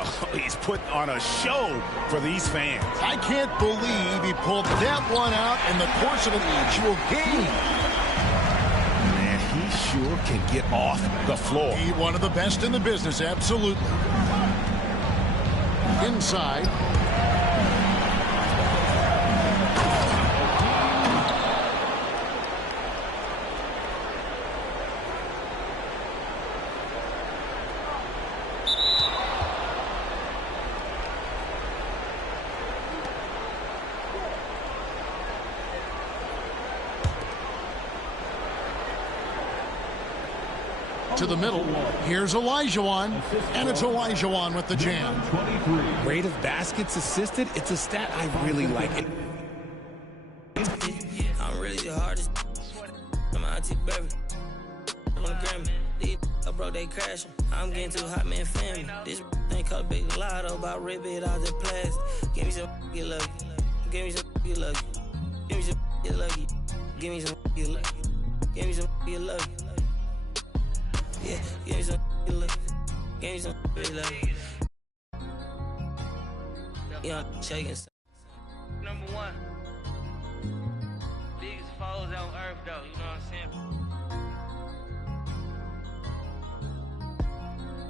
Oh, he's putting on a show for these fans. I can't believe he pulled that one out in the course of an actual game. Man, he sure can get off the floor. He's one of the best in the business, absolutely. Inside. To the middle. Here's Olajuwon, and it's Olajuwon with the jam. Rate of baskets assisted. It's a stat I really like. I'm really the hardest. I'm Auntie Baby. I'm on the Grammy. I broke they crashing. I'm getting too hot, man, family. This thing called Big Lotto about rip it out the plastic. Give me some get lucky. Give me some get lucky. Give me some get lucky. Give me some get lucky. Give me some get lucky. Yeah, give me some look. Give me some look. Yeah, I'm shaking. Number one. Biggest foes on earth, though. You know what I'm saying?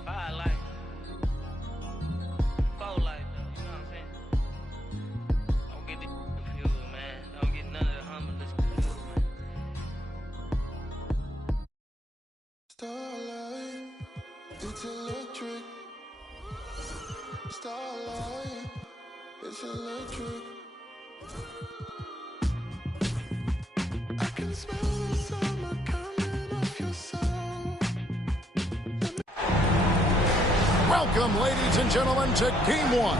Five life. Four life, though. You know what I'm saying? Don't get this confused, man. Don't get none of the humblest confused, man. Starlight, it's electric. Starlight, it's electric. I can smell the summer coming off your soul. Welcome, ladies and gentlemen, to Game 1.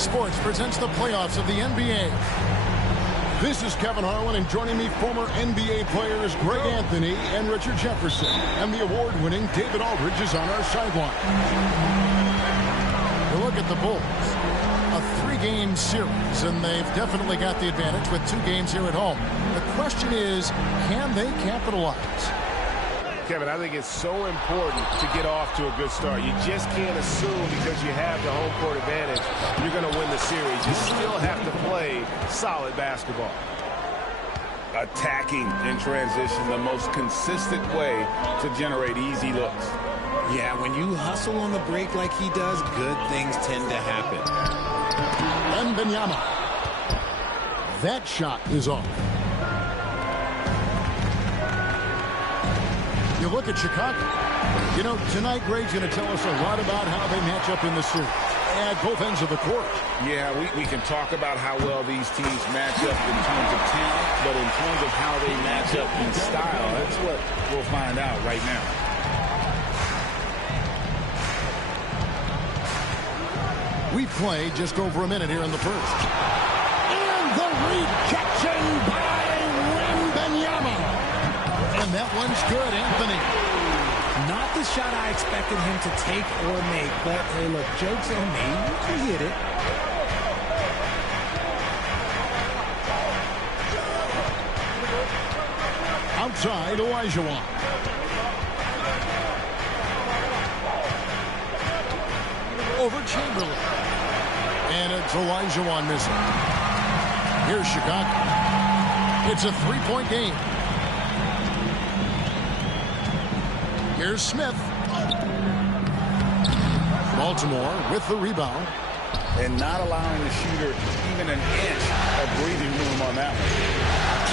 Sports presents the playoffs of the NBA. This is Kevin Harlan, and joining me, former NBA players Greg Anthony and Richard Jefferson. And the award-winning David Aldridge is on our sideline. You look at the Bulls, a 3-game series, and they've definitely got the advantage with 2 games here at home. The question is, can they capitalize? Kevin, I think it's so important to get off to a good start. You just can't assume because you have the home court advantage you're going to win the series. You still have to play solid basketball. Attacking in transition, the most consistent way to generate easy looks. Yeah, when you hustle on the break like he does, good things tend to happen. Wembanyama. That shot is off. You look at Chicago. You know, tonight Greg's going to tell us a lot about how they match up in the series at both ends of the court. Yeah, we can talk about how well these teams match up in terms of talent, but in terms of how they match up in style, that's what we'll find out right now. We play just over a minute here in the first. And the rejection by Wembanyama. And that one's good, Anthony. Not the shot I expected him to take or make, but hey, look, joke's on me. He hit it. Outside, Olajuwon. Over Chamberlain. And it's Olajuwon missing. Here's Chicago. It's a 3-point game. Here's Smith. Baltimore with the rebound. And not allowing the shooter even an inch of breathing room on that one.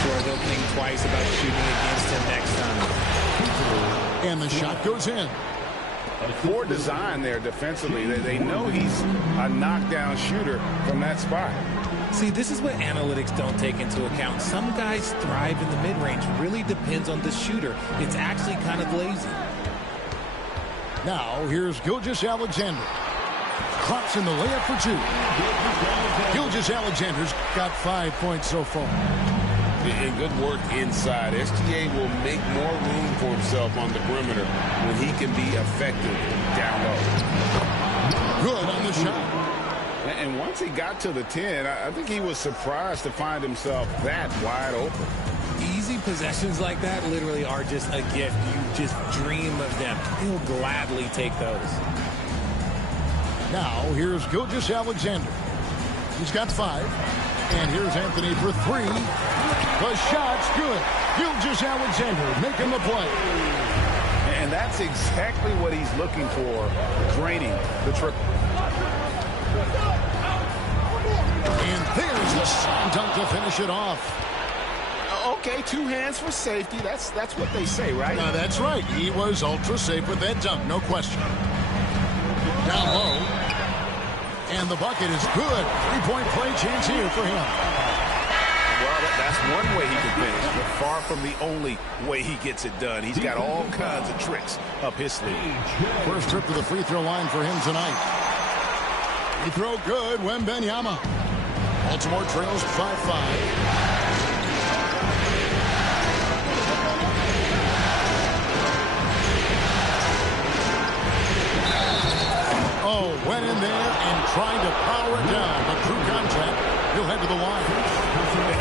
Sure, they'll think twice about shooting against him next time. And the shot goes in. Poor design there defensively. They know he's a knockdown shooter from that spot. See, this is what analytics don't take into account. Some guys thrive in the mid-range. Really depends on the shooter. It's actually kind of lazy. Now, here's Gilgeous-Alexander. Drops in the layup for 2. Gilgeous-Alexander's got 5 points so far. And good work inside. SGA will make more room for himself on the perimeter when he can be effective down low. Good on the shot. And once he got to the 10, I think he was surprised to find himself that wide open. Easy possessions like that literally are just a gift. You just dream of them. He'll gladly take those. Now, here's Gilgeous-Alexander. He's got 5. And here's Anthony for 3. The shot's good. Gilgeous-Alexander making the play. And that's exactly what he's looking for, draining the triple. And there's the slam dunk to finish it off. Okay, 2 hands for safety. That's what they say, right? That's right. He was ultra safe with that dunk, no question. Down low. And the bucket is good. 3-point play chance here for him. Well, that's one way he can finish, but far from the only way he gets it done. He's got all kinds of tricks up his sleeve. First trip to the free throw line for him tonight. Free throw good. Wembanyama. Baltimore trails 5-5. Oh, went in there and tried to power it down, but true contact, he'll head to the line.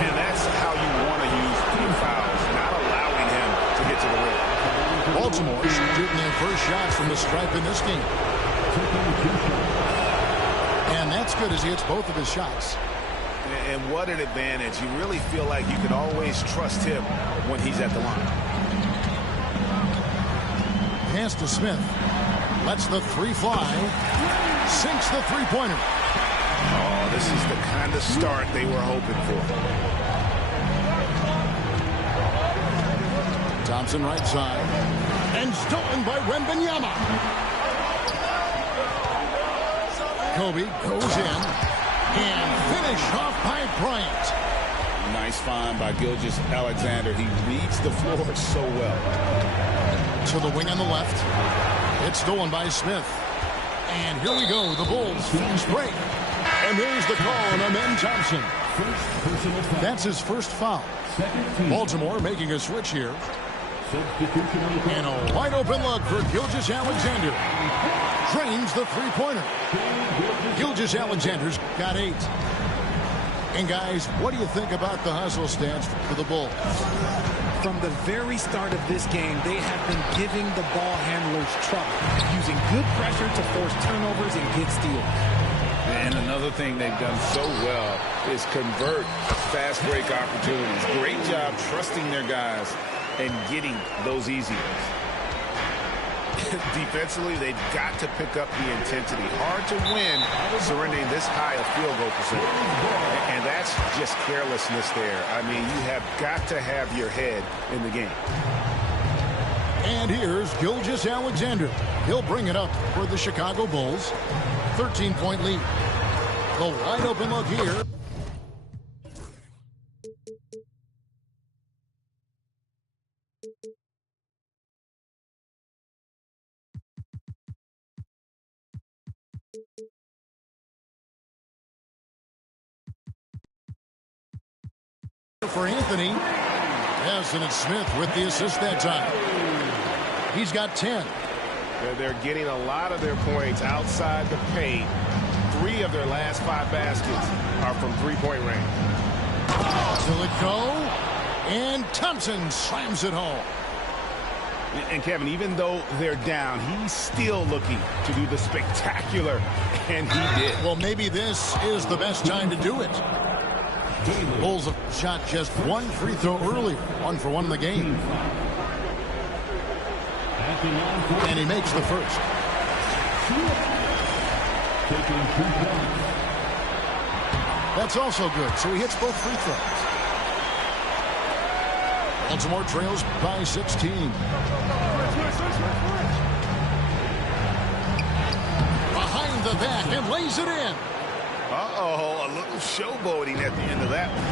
And that's how you want to use team fouls, not allowing him to get to the rim. Baltimore shooting their first shots from the stripe in this game. And that's good as he hits both of his shots. And what an advantage. You really feel like you can always trust him when he's at the line. Pass to Smith. Lets the 3 fly. Sinks the 3-pointer. Oh, this is the kind of start they were hoping for. Thompson right side. And stolen by Wembanyama. Kobe goes in. And finish off by Bryant. Nice find by Gilgeous-Alexander. He reads the floor so well. To the wing on the left. It's stolen by Smith. And here we go. The Bulls fast break. And there's the call on Amen Thompson. That's his first foul. Baltimore making a switch here. And a wide open look for Gilgeous-Alexander. Drains the 3-pointer. Gilgeous-Alexander's got 8. And guys, what do you think about the hustle stats for the Bulls? From the very start of this game, they have been giving the ball handlers trouble, using good pressure to force turnovers and get steals. And another thing they've done so well is convert fast break opportunities. Great job trusting their guys and getting those easy ones. Defensively, they've got to pick up the intensity. Hard to win surrendering this high a field goal percentage. And that's just carelessness there. I mean, you have got to have your head in the game. And here's Gilgeous-Alexander. He'll bring it up for the Chicago Bulls. 13-point lead. The wide open look here. For Anthony. Yes, and it's Smith with the assist that time. He's got 10. They're getting a lot of their points outside the paint. 3 of their last 5 baskets are from 3-point range. Will it go? And Thompson slams it home. And Kevin, even though they're down, he's still looking to do the spectacular, and he did. Well, maybe this is the best time to do it. Bulls have shot just 1 free throw earlier. 1 for 1 in the game. And he makes the first. That's also good. So he hits both free throws. Baltimore trails by 16. Behind the back and lays it in. Uh-oh, a little showboating at the end of that one.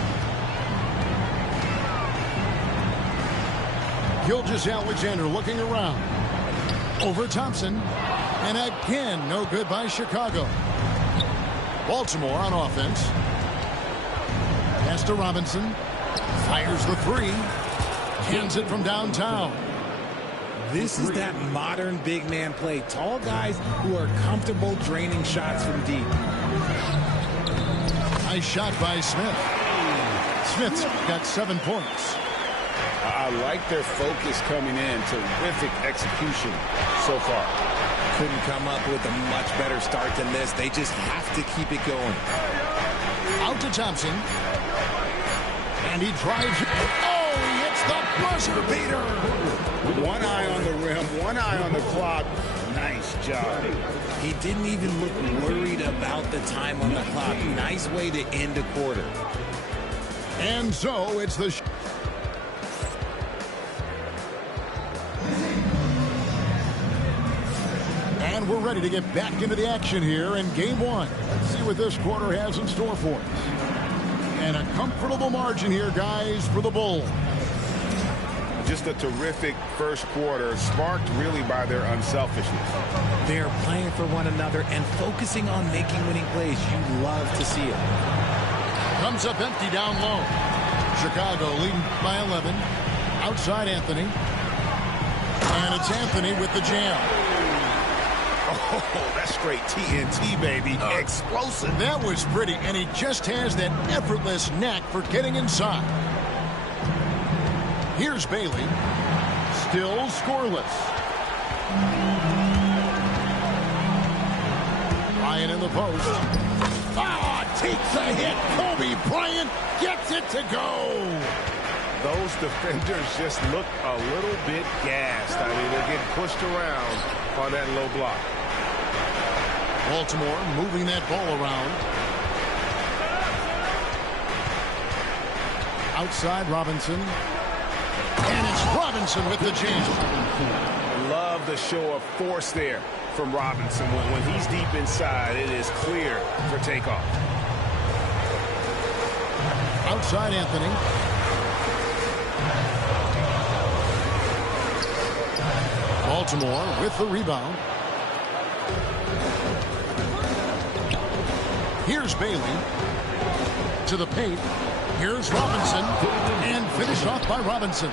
Gilgeous-Alexander looking around. Over Thompson. And again, no good by Chicago. Baltimore on offense. Pass to Robinson. Fires the three. Cans it from downtown. This is that modern big man play. Tall guys who are comfortable draining shots from deep. Nice shot by Smith. Smith's got 7 points. I like their focus coming in. Terrific execution so far. Couldn't come up with a much better start than this. They just have to keep it going. Out to Thompson. And he drives. Oh, he hits the buzzer beater. One eye on the rim, one eye on the clock. Nice job. He didn't even look worried about the time on the clock. Nice way to end a quarter. And so it's the... And we're ready to get back into the action here in game one. Let's see what this quarter has in store for us. And a comfortable margin here, guys, for the Bulls. Just a terrific first quarter, sparked really by their unselfishness. They're playing for one another and focusing on making winning plays. You love to see it. Comes up empty down low. Chicago leading by 11. Outside Anthony. And it's Anthony with the jam. Oh, that's straight TNT, baby. Explosive. That was pretty, and he just has that effortless knack for getting inside. Here's Bailey. Still scoreless. Bryant in the post. Takes a hit. Kobe Bryant gets it to go. Those defenders just look a little bit gassed. I mean, they're getting pushed around on that low block. Baltimore moving that ball around. Outside Robinson. And it's Robinson with the jam. Love the show of force there from Robinson. When he's deep inside, it is clear for takeoff. Outside Anthony. Baltimore with the rebound. Here's Bailey to the paint. Here's Robinson, and finished off by Robinson.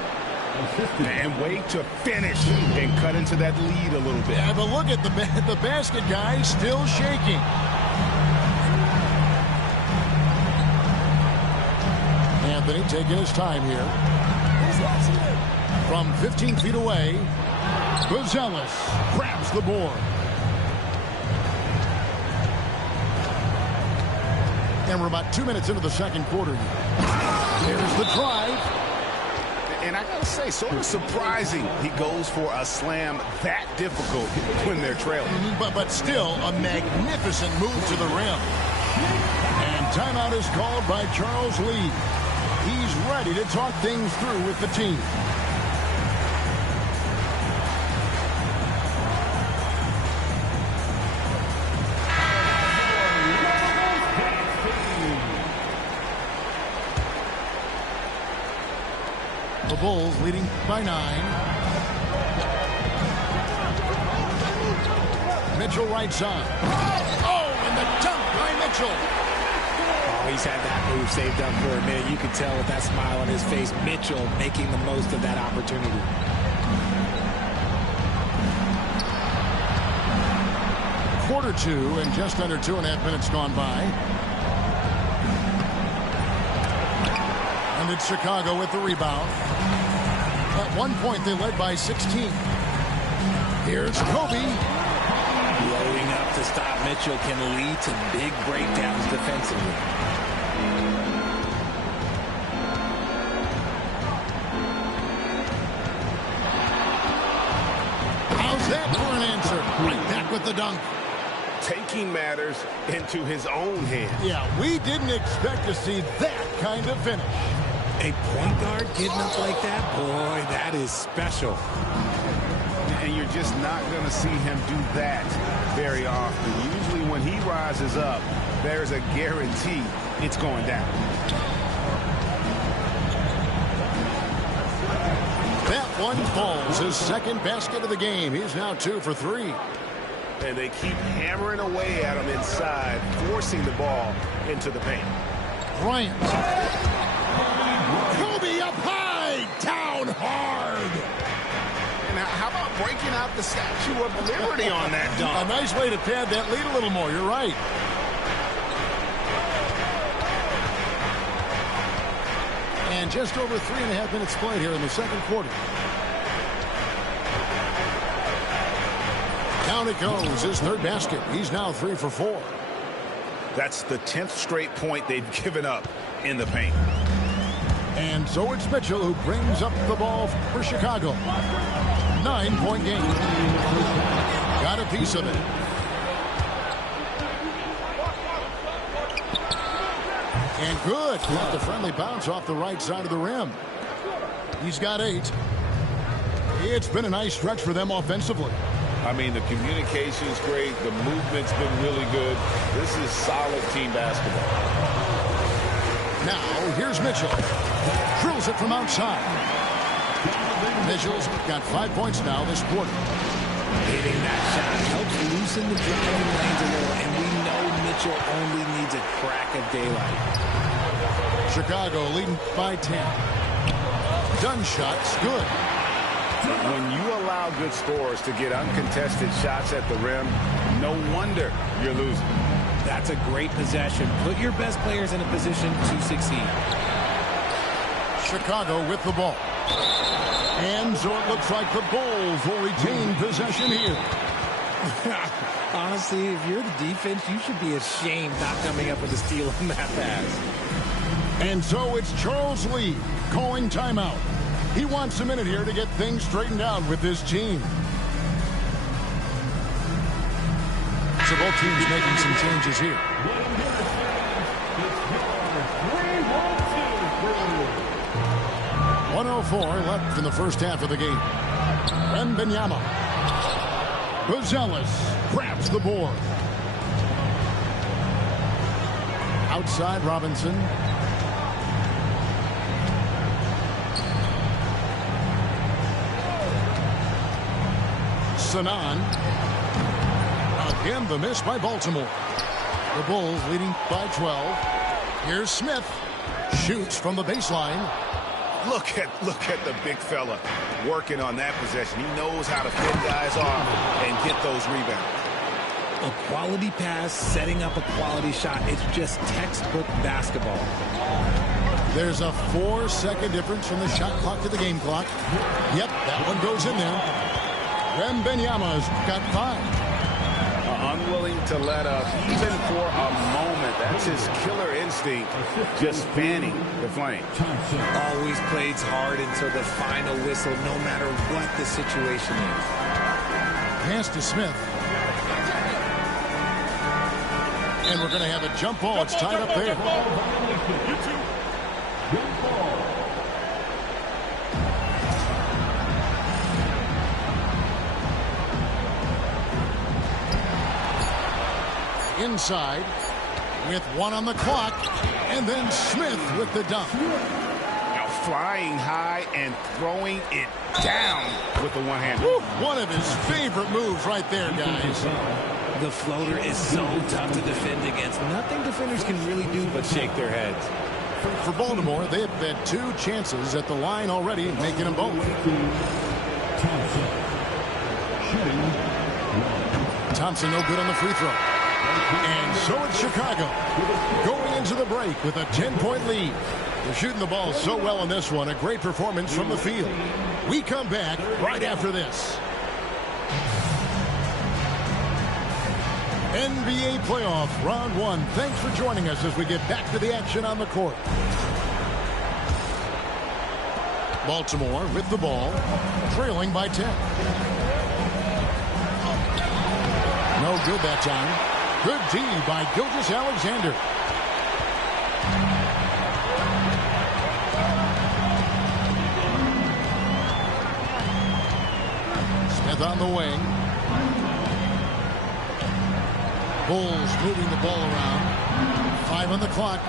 And way to finish and cut into that lead a little bit. Yeah, but look at the basket, guys, still shaking. Anthony taking his time here. From 15 feet away, Gonzalez grabs the board. And we're about 2 minutes into the second quarter. There's the drive. And I got to say, sort of surprising he goes for a slam that difficult when they're trailing. But still a magnificent move to the rim. And timeout is called by Charles Lee. He's ready to talk things through with the team. The Bulls leading by 9. Mitchell right side. Oh, and the dunk by Mitchell. Oh, he's had that move saved up for a minute. You can tell with that smile on his face, Mitchell making the most of that opportunity. Quarter 2 and just under 2.5 minutes gone by. And it's Chicago with the rebound. At one point, they led by 16. Here's Kobe. Loading up to stop Mitchell can lead to big breakdowns defensively. How's that for an answer? Right back with the dunk. Taking matters into his own hands. Yeah, we didn't expect to see that kind of finish. A point guard getting up like that? Boy, that is special. And you're just not going to see him do that very often. Usually when he rises up, there's a guarantee it's going down. That one falls. His second basket of the game. He's now 2 for 3. And they keep hammering away at him inside, forcing the ball into the paint. Bryant. Kobe up high, down hard. And how about breaking out the Statue of Liberty on that dunk? A nice way to pad that lead a little more. You're right. And just over 3.5 minutes played here in the second quarter. Down it goes, his third basket. He's now 3 for 4. That's the 10th straight point they've given up in the paint. And so it's Mitchell who brings up the ball for Chicago. 9-point game. Got a piece of it. And good. Got the friendly bounce off the right side of the rim. He's got 8. It's been a nice stretch for them offensively. I mean, the communication's great. The movement's been really good. This is solid team basketball. Now, here's Mitchell. Drills it from outside. Mitchell's got 5 points now this quarter. Hitting that shot helps loosen the driving lanes a little, and we know Mitchell only needs a crack of daylight. Chicago leading by 10. Done shot's good. When you allow good scorers to get uncontested shots at the rim, no wonder you're losing. That's a great possession. Put your best players in a position to succeed. Chicago with the ball. And so it looks like the Bulls will retain possession here. Honestly, if you're the defense, you should be ashamed not coming up with a steal on that pass. And so it's Charles Lee calling timeout. He wants a minute here to get things straightened out with this team. So both teams making some changes here. .104 left in the first half of the game. Wembanyama. Buzelis grabs the board. Outside Robinson. Sanan. Again, the miss by Baltimore. The Bulls leading by 12. Here's Smith. Shoots from the baseline. Look at the big fella working on that possession. He knows how to fend guys off and get those rebounds. A quality pass, setting up a quality shot. It's just textbook basketball. There's a 4-second difference from the shot clock to the game clock. Yep, that one goes in there. Wembanyama's got 5. Unwilling to let up even for a moment. That's his killer instinct, just fanning the flame. Always plays hard until the final whistle, no matter what the situation is. Pass to Smith. And we're going to have a jump ball. It's tied up there. Inside with 1 on the clock, and then Smith with the dunk. Now flying high and throwing it down with the one-hand. One of his favorite moves right there, guys. The floater is so tough to defend against. Nothing defenders can really do but shake their heads. For Baltimore, they have had 2 chances at the line already, making them both. Thompson no good on the free throw. And so it's Chicago going into the break with a 10-point lead. They're shooting the ball so well in this one. A great performance from the field. We come back right after this. NBA playoff round 1. Thanks for joining us as we get back to the action on the court. Baltimore with the ball, trailing by 10. No good that time. Good D by Gilgeous-Alexander. Smith on the wing. Bulls moving the ball around. 5 on the clock.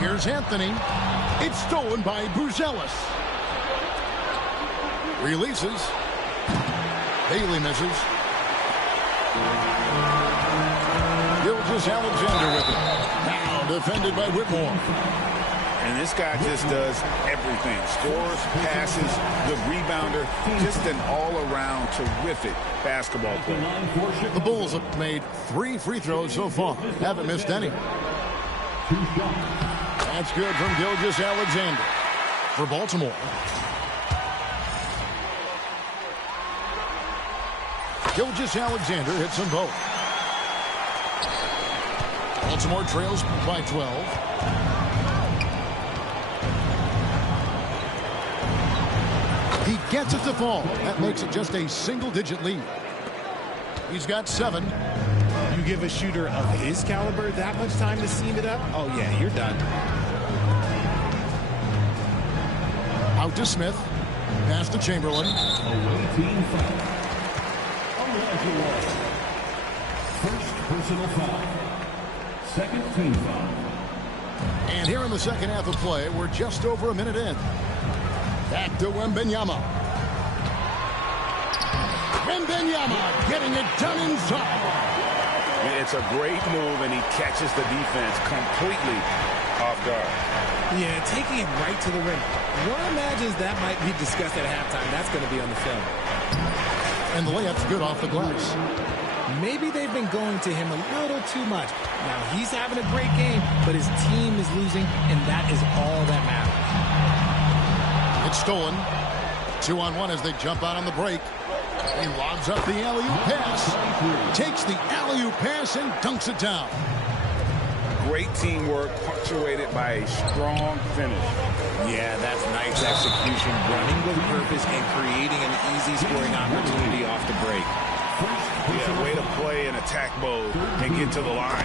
Here's Anthony. It's stolen by Buzelis. Releases. Bailey misses. Gilgeous-Alexander with it. Now defended by Whitmore. And this guy just does everything. Scores, passes, good rebounder. Just an all-around terrific basketball player. The Bulls have made 3 free throws so far. Haven't missed any. That's good from Gilgeous-Alexander for Baltimore. Gilgeous-Alexander hits them both. Baltimore trails by 12. He gets it to fall. That makes it just a single-digit lead. He's got 7. You give a shooter of his caliber that much time to seam it up? Oh, yeah, you're done. Out to Smith. Pass to Chamberlain. Away team foul. First personal foul. Second team foul. And here in the second half of play, we're just over a minute in. Back to Wembanyama. Wembanyama getting it done inside. It's a great move, and he catches the defense completely off guard. Yeah, taking it right to the rim. One imagines that might be discussed at halftime. That's going to be on the film. And the layup's good off the glass. Maybe they've been going to him a little too much. Now, he's having a great game, but his team is losing, and that is all that matters. It's stolen. 2-on-1 as they jump out on the break. He lobs up the alley-oop pass. Takes the alley-oop pass and dunks it down. Great teamwork punctuated by a strong finish. Yeah, that's nice execution, running with purpose and creating an easy scoring opportunity off the break. Yeah, way to play in attack mode and get to the line.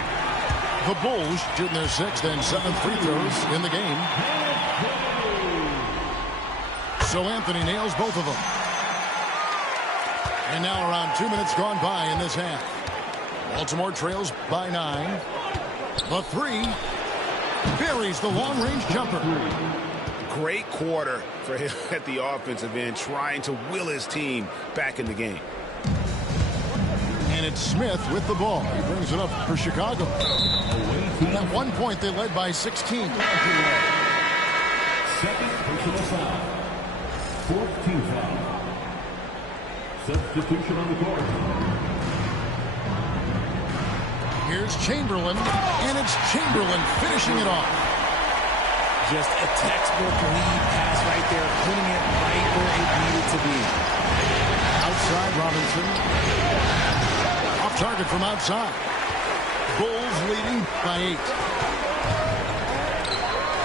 The Bulls shooting their 6th and 7th free throws in the game. So Anthony nails both of them. And now around 2 minutes gone by in this half. Baltimore trails by 9. The 3 buries the long-range jumper. Great quarter for him at the offensive end, trying to will his team back in the game. And it's Smith with the ball. He brings it up for Chicago. At one point, they led by 16. Second personal foul. 4th team foul. Substitution on the court. Here's Chamberlain, and it's Chamberlain finishing it off. Just a textbook lead pass right there, putting it right where it needed to be. Outside Robinson. Off target from outside. Bulls leading by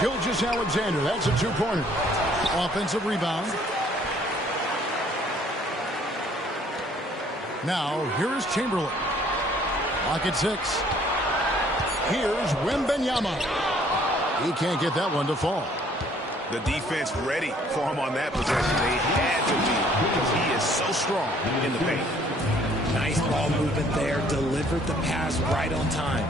8. Gilgeous-Alexander, that's a 2-pointer. Offensive rebound. Now, here is Chamberlain. Lock at 6. Here's Wembanyama. He can't get that one to fall. The defense ready for him on that possession. They had to be because he is so strong in the paint. Nice ball movement there. Delivered the pass right on time.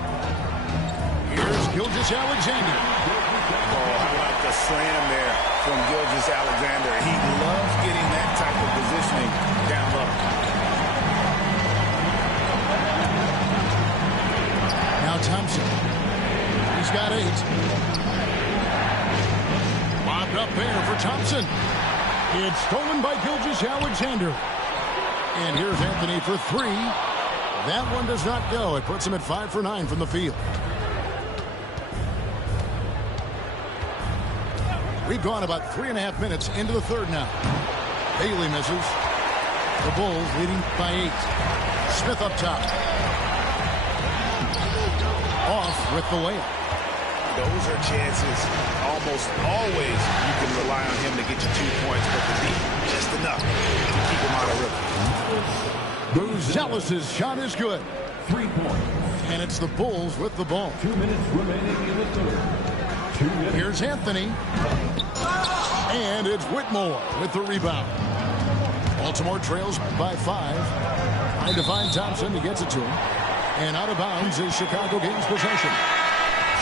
Here's Gilgeous-Alexander. Oh, how about the slam there from Gilgeous-Alexander? He loves getting that type of positioning down low. Now Thompson. He's got 8. Lobbed up there for Thompson. It's stolen by Gilgeous-Alexander. And here's Anthony for 3. That one does not go. It puts him at 5 for 9 from the field. We've gone about 3.5 minutes into the third now. Bailey misses. The Bulls leading by 8. Smith up top. Off with the layup. Those are chances. Almost always you can rely on him to get you 2 points, but the deep just enough to keep him out of rhythm. Buzelis' shot is good. 3 points. And it's the Bulls with the ball. 2 minutes remaining in the third. 2 minutes. Here's Anthony. And it's Whitmore with the rebound. Baltimore trails by 5. Trying to find Thompson. He gets it to him. And out of bounds is Chicago gains possession.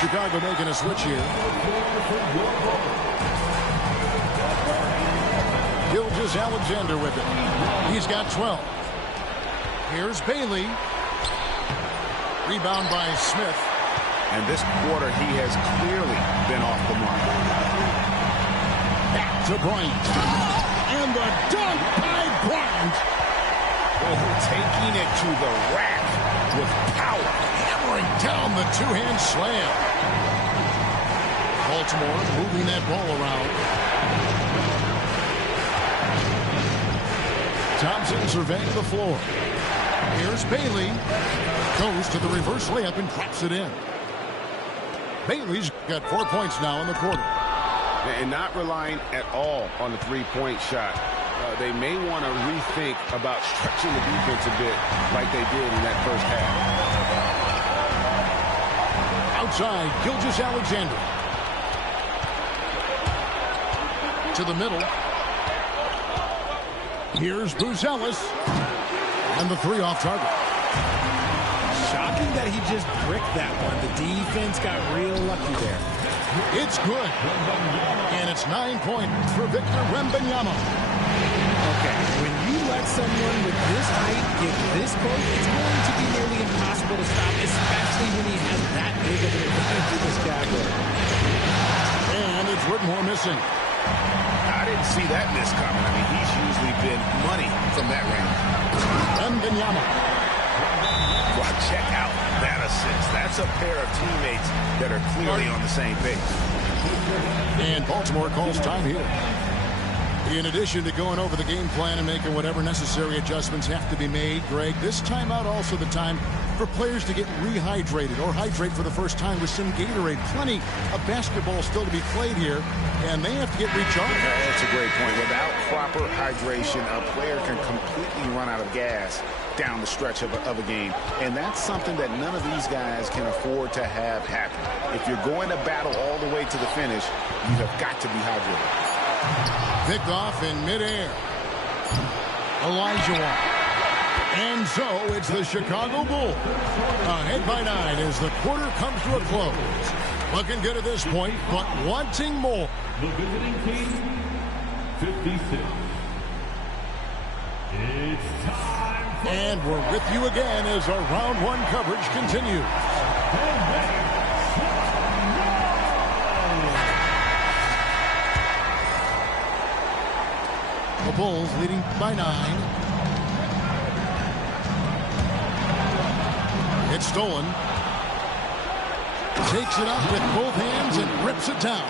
Chicago making a switch here. Gilgeous-Alexander with it. He's got 12. Here's Bailey. Rebound by Smith. And this quarter, he has clearly been off the mark. Back to Bryant. And the dunk by Bryant. Taking it to the rack with power. Hammering down the two-hand slam. Baltimore moving that ball around. Thompson surveying the floor. Here's Bailey. Goes to the reverse layup and drops it in. Bailey's got 4 points now in the quarter. And not relying at all on the three-point shot. They may want to rethink about stretching the defense a bit like they did in that first half. Outside, Gilgeous-Alexander. To the middle. Here's Buzelis. And the three off target. Shocking that he just bricked that one. The defense got real lucky there. It's good. And it's 9 points for Victor Wembanyama. Okay, when you let someone with this height get this close, it's going to be nearly impossible to stop, especially when he has that big of an advantage in this category. And it's Whitmore missing. I didn't see that miss coming. I mean, he's usually been money from that range. Wembanyama. Well, check out that assist. That's a pair of teammates that are clearly on the same page. And Baltimore calls time here. In addition to going over the game plan and making whatever necessary adjustments have to be made, Greg, this timeout also the time for players to get rehydrated or hydrate for the first time with some Gatorade. Plenty of basketball still to be played here, and they have to get recharged. That's a great point. Without proper hydration, a player can completely run out of gas down the stretch of a game. And that's something that none of these guys can afford to have happen. If you're going to battle all the way to the finish, you have got to be hydrated. Picked off in midair. Elijah Wan. And so it's the Chicago Bulls ahead by 9 as the quarter comes to a close. Looking good at this point, but wanting more. The visiting team, 56. It's time for... And we're with you again as our round one coverage continues. The Bulls leading by 9. It's stolen. Takes it up with both hands and rips it down.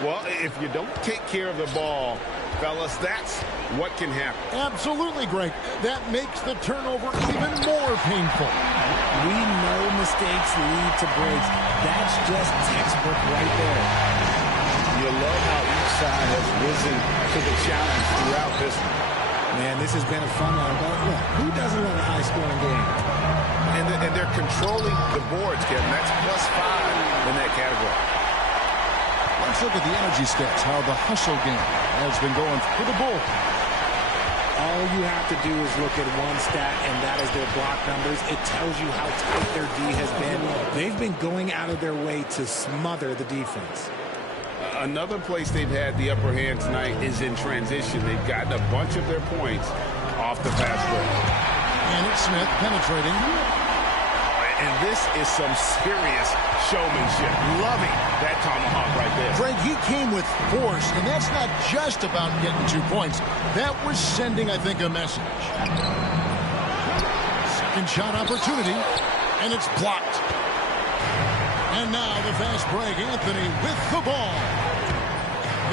Well, if you don't take care of the ball, fellas, that's what can happen. Absolutely, Greg. That makes the turnover even more painful. We know mistakes lead to breaks. That's just textbook right there. You love how each side has risen to the challenge throughout this one. Man, this has been a fun one. But look, who doesn't love a high-scoring game? And they're controlling the boards, Kevin. That's +5 in that category. Let's look at the energy stats, how the hustle game has been going for the Bulls. All you have to do is look at one stat, and that is their block numbers. It tells you how tight their D has been. They've been going out of their way to smother the defense. Another place they've had the upper hand tonight is in transition. They've gotten a bunch of their points off the fast break. And it's Smith penetrating. And this is some serious showmanship. Loving that tomahawk right there. Greg, he came with force, and that's not just about getting 2 points. That was sending, I think, a message. Second shot opportunity, and it's blocked. And now the fast break. Anthony with the ball.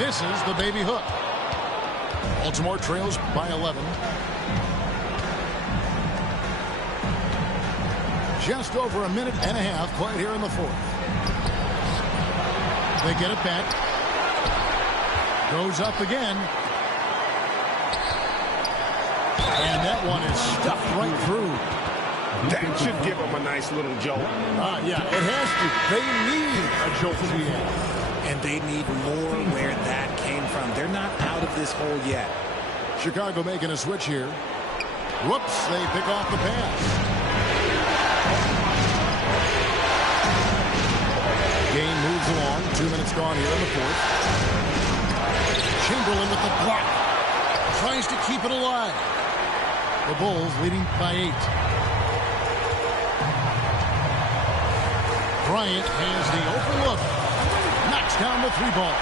Misses the baby hook. Baltimore trails by 11. Just over a minute and a half played here in the fourth. They get it back. Goes up again. And that one is stuffed right through. That should give them a nice little jolt. Yeah, it has to. They need a jolt to the end. And they need more where that came from. They're not out of this hole yet. Chicago making a switch here. Whoops, they pick off the pass. Game moves along. 2 minutes gone here in the fourth. Chamberlain with the block. Tries to keep it alive. The Bulls leading by 8. Bryant has the open look. Knocks down the 3-ball.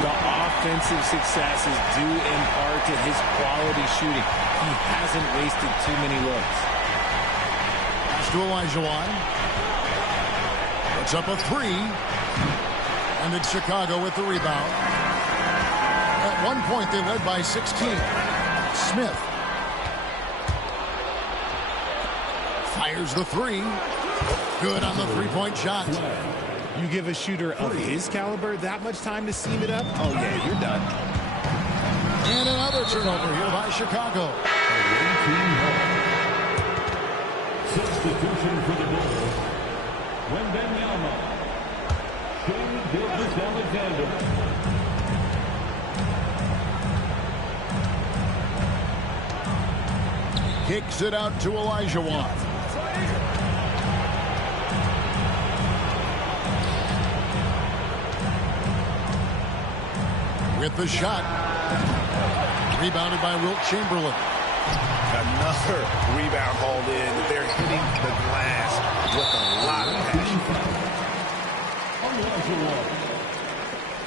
The offensive success is due in part to his quality shooting. He hasn't wasted too many looks. Pass to Olajuwon. Puts up a 3. And it's Chicago with the rebound. At one point, they led by 16. Smith fires the 3. Good on the 3-point shot. You give a shooter of his caliber that much time to seam it up, oh yeah, you're done. And another turnover here by Chicago. Substitution for the Bulls. Wembanyama. Shai Gilgeous-Alexander. Kicks it out to Olajuwon. With the shot. Rebounded by Wilt Chamberlain. Another rebound hauled in. They're hitting the glass with a lot of passion. Olajuwon.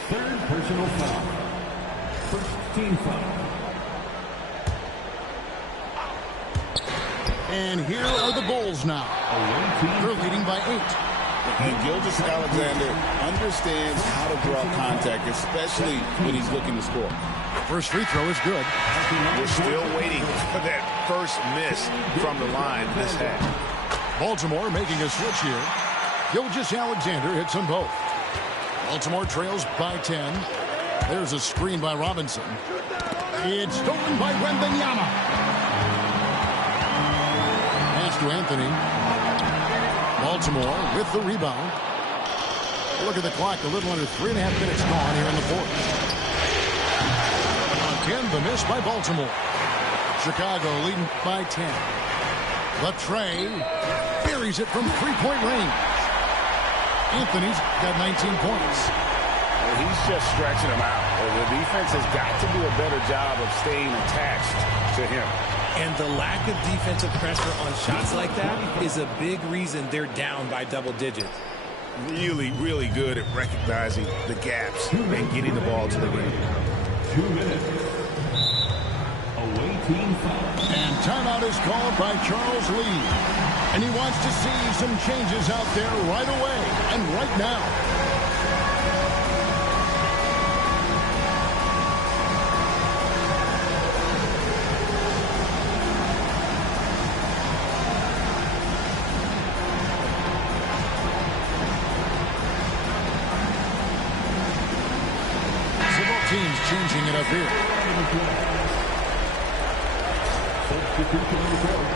Third personal foul. First team foul. And here are the Bulls now. They're leading by 8. And Gilgeous-Alexander understands how to draw contact, especially when he's looking to score. First free throw is good. We're still waiting for that first miss from the line this half. Baltimore making a switch here. Gilgeous-Alexander hits them both. Baltimore trails by 10. There's a screen by Robinson. It's stolen by Wembanyama. Pass to Anthony. Baltimore with the rebound. Look at the clock. A little under 3.5 minutes gone here in the fourth. Again, the miss by Baltimore. Chicago leading by 10. Latrey buries it from 3-point range. Anthony's got 19 points. Well, he's just stretching them out. The defense has got to do a better job of staying attached to him. And the lack of defensive pressure on shots like that is a big reason they're down by double digits. Really, really good at recognizing the gaps and getting the ball to the rim. 2 minutes. Away team foul. And timeout is called by Charles Lee. And he wants to see some changes out there right away and right now. Teams changing it up here. Substitution on the court.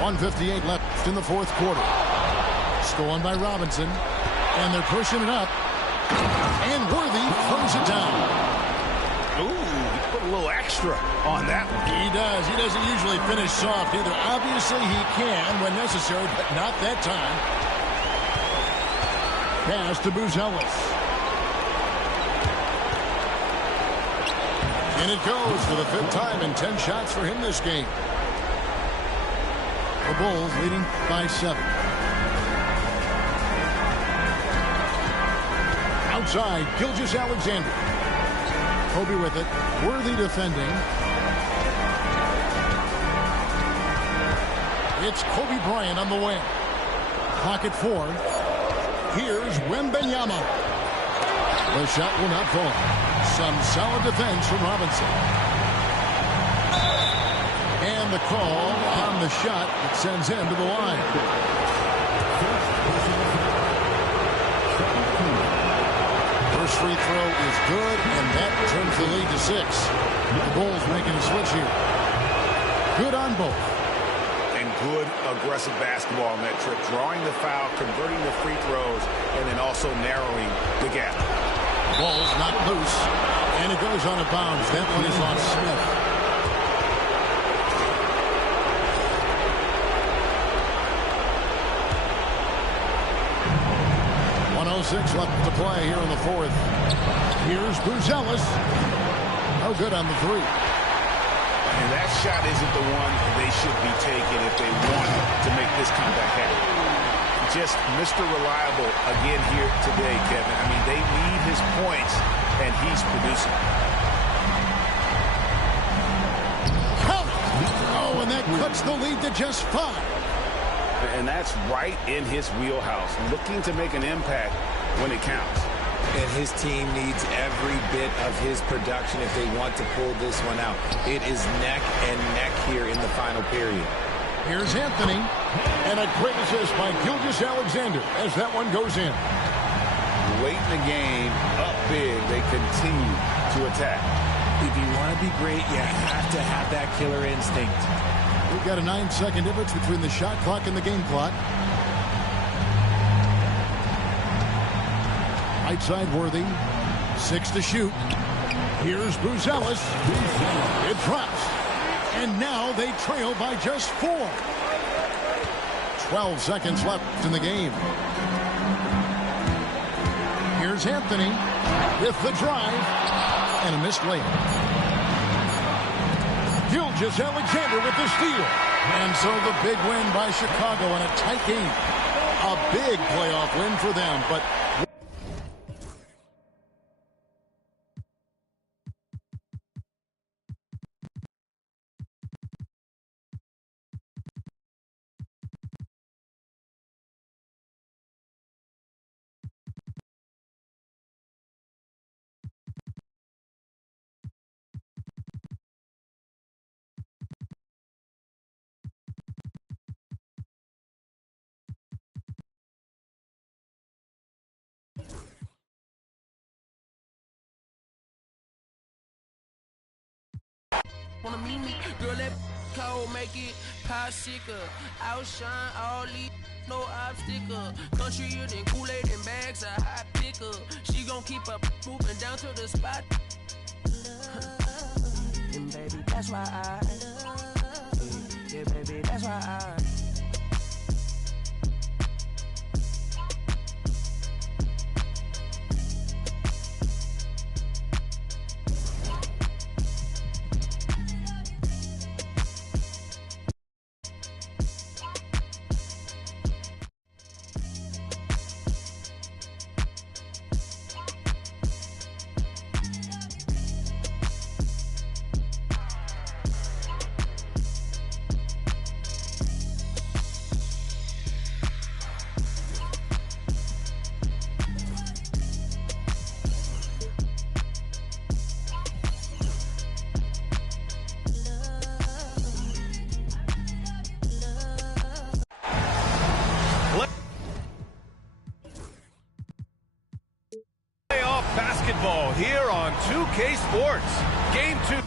.158 left in the fourth quarter. Stolen by Robinson. And they're pushing it up. And Worthy throws it down. Ooh, put a little extra on that one. He does. He doesn't usually finish soft either. Obviously, he can when necessary, but not that time. Pass to Buzelis. And it goes for the 5th time and 10 shots for him this game. The Bulls leading by 7. Outside, Gilgeous-Alexander. Kobe with it. Worthy defending. It's Kobe Bryant on the wing. Pocket 4. Here's Wembanyama. The shot will not fall. Some solid defense from Robinson. And the call on the shot that sends him to the line. First free throw is good, and that turns the lead to 6. The Bulls making a switch here. Good on both. And good aggressive basketball on that trip. Drawing the foul, converting the free throws, and then also narrowing the gap. Ball's not loose, and it goes on a bounce. That one is on Smith. .106 left to play here in the fourth. Here's Buzelis. No good on the 3. And that shot isn't the one they should be taking if they want to make this comeback happen. Just Mr. Reliable again here today, Kevin. I mean, they need his points, and he's producing. Oh, and that cuts the lead to just 5. And that's right in his wheelhouse, looking to make an impact when it counts. And his team needs every bit of his production if they want to pull this one out. It is neck and neck here in the final period. Here's Anthony, and a great assist by Gilgeous-Alexander as that one goes in. Late in the game, up big, they continue to attack. If you want to be great, you have to have that killer instinct. We've got a 9-second difference between the shot clock and the game clock. Right side Worthy, 6 to shoot. Here's Buzelis. It drops. And now they trail by just 4. 12 seconds left in the game. Here's Anthony with the drive and a missed layup. Gilgeous-Alexander with the steal. And so the big win by Chicago in a tight game. A big playoff win for them, but Wanna meet me, girl, that cold make it popsicle. Outshine all these, no obstacle. Countryer than Kool-Aid and bags of hot pickle. She gon' keep up moving down to the spot. And baby, that's why yeah, baby, that's why basketball here on 2K Sports. Game 2.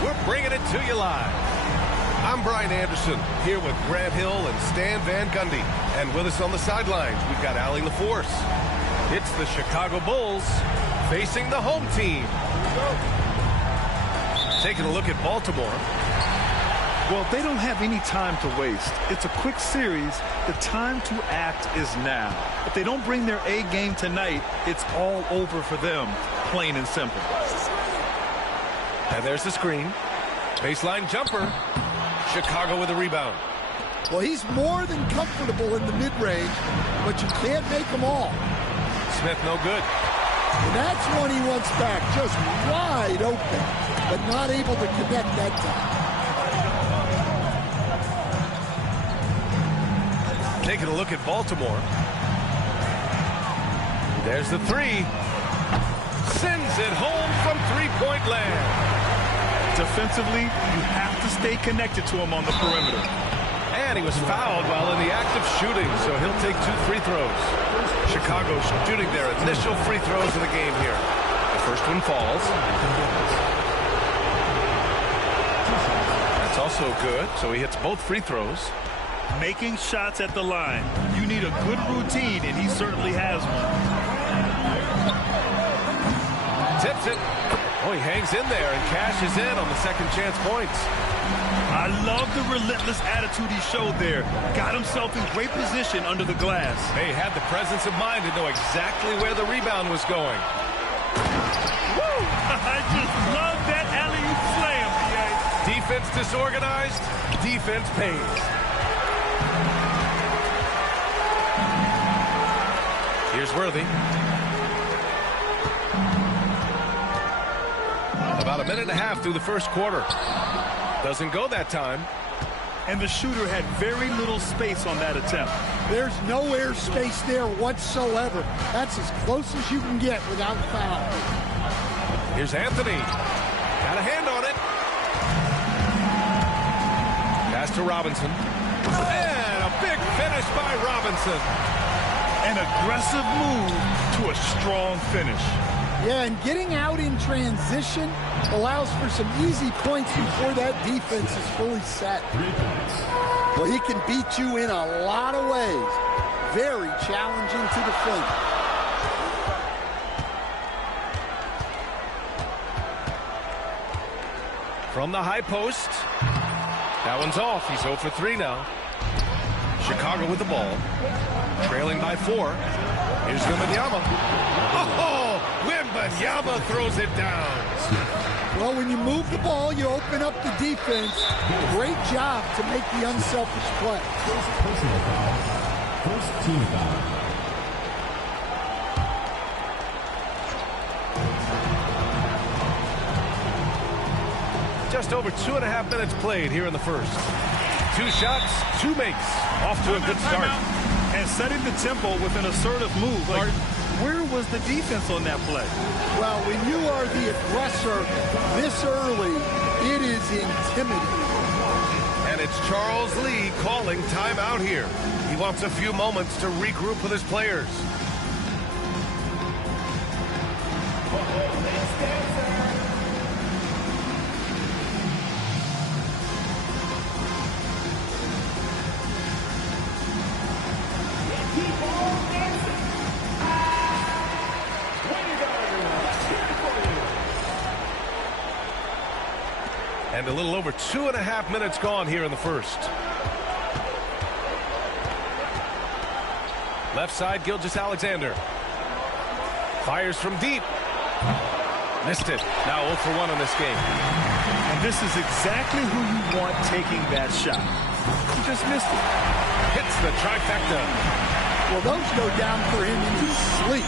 We're bringing it to you live. I'm Brian Anderson, here with Grant Hill and Stan Van Gundy. And with us on the sidelines, we've got Allie LaForce. It's the Chicago Bulls facing the home team. Taking a look at Baltimore. Well, they don't have any time to waste. It's a quick series. The time to act is now. If they don't bring their A game tonight, it's all over for them, plain and simple. And there's the screen. Baseline jumper. Chicago with a rebound. Well, he's more than comfortable in the mid-range, but you can't make them all. Smith no good. And that's one he wants back, just wide open, but not able to connect that time. Taking a look at Baltimore. There's the three. Sends it home from three-point land. Defensively, you have to stay connected to him on the perimeter. And he was fouled while in the act of shooting, so he'll take 2 free throws. Chicago shooting their initial free throws of the game here. First one falls. That's also good, so he hits both free throws. Making shots at the line. You need a good routine, and he certainly has one. Tips it. Oh, he hangs in there and cashes in on the second chance points. I love the relentless attitude he showed there. Got himself in great position under the glass. He had the presence of mind to know exactly where the rebound was going. Woo! I just love that alley-oop slam, B.A. Defense disorganized, defense pays. Here's Worthy. About a minute and a half through the first quarter. Doesn't go that time. And the shooter had very little space on that attempt. There's no air space there whatsoever. That's as close as you can get without foul. Here's Anthony. Got a hand on it. Pass to Robinson. And a big finish by Robinson. An aggressive move to a strong finish. Yeah, and getting out in transition allows for some easy points before that defense is fully set. Well, he can beat you in a lot of ways. Very challenging to defend. From the high post. That one's off. He's 0 for 3 now. Chicago with the ball. Trailing by 4. Here's Wembanyama. Oh, Wembanyama throws it down. Well, when you move the ball, you open up the defense. Great job to make the unselfish play. Personal foul. First team foul. Just over 2.5 minutes played here in the first. 2 shots, 2 makes. Off to a good start. And setting the tempo with an assertive move. Like, where was the defense on that play? Well, when you are the aggressor this early, it is intimidating. And it's Charles Lee calling timeout here. He wants a few moments to regroup with his players. And a little over 2.5 minutes gone here in the first. Left side, Gilgeous-Alexander. Fires from deep. Missed it. Now 0 for 1 in this game. And this is exactly who you want taking that shot. He just missed it. Hits the trifecta. Well, those go down for him in his sleep.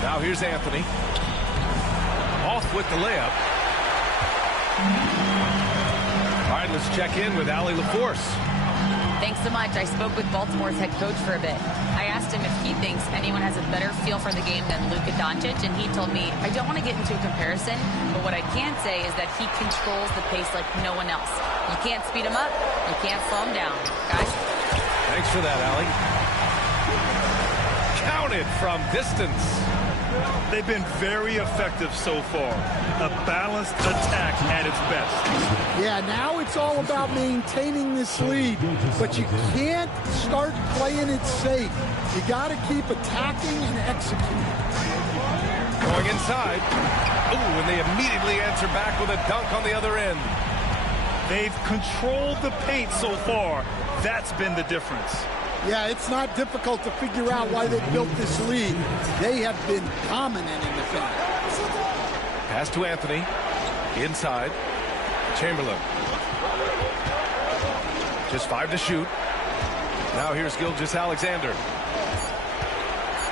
Now here's Anthony. Off with the layup. All right, let's check in with Allie LaForce. Thanks so much. I spoke with Baltimore's head coach for a bit. I asked him if he thinks anyone has a better feel for the game than Luka Doncic, and he told me, I don't want to get into a comparison, but what I can say is that he controls the pace like no one else. You can't speed him up. You can't slow him down. Guys? Thanks for that, Allie. Counted from distance. They've been very effective so far. A balanced attack at its best. Yeah, now it's all about maintaining this lead, but you can't start playing it safe. You got to keep attacking and executing. Going inside. Ooh, and they immediately answer back with a dunk on the other end. They've controlled the paint so far. That's been the difference. Yeah, it's not difficult to figure out why they built this lead. They have been dominant in the paint. Pass to Anthony. Inside. Chamberlain. Just 5 to shoot. Now here's Gilgeous-Alexander.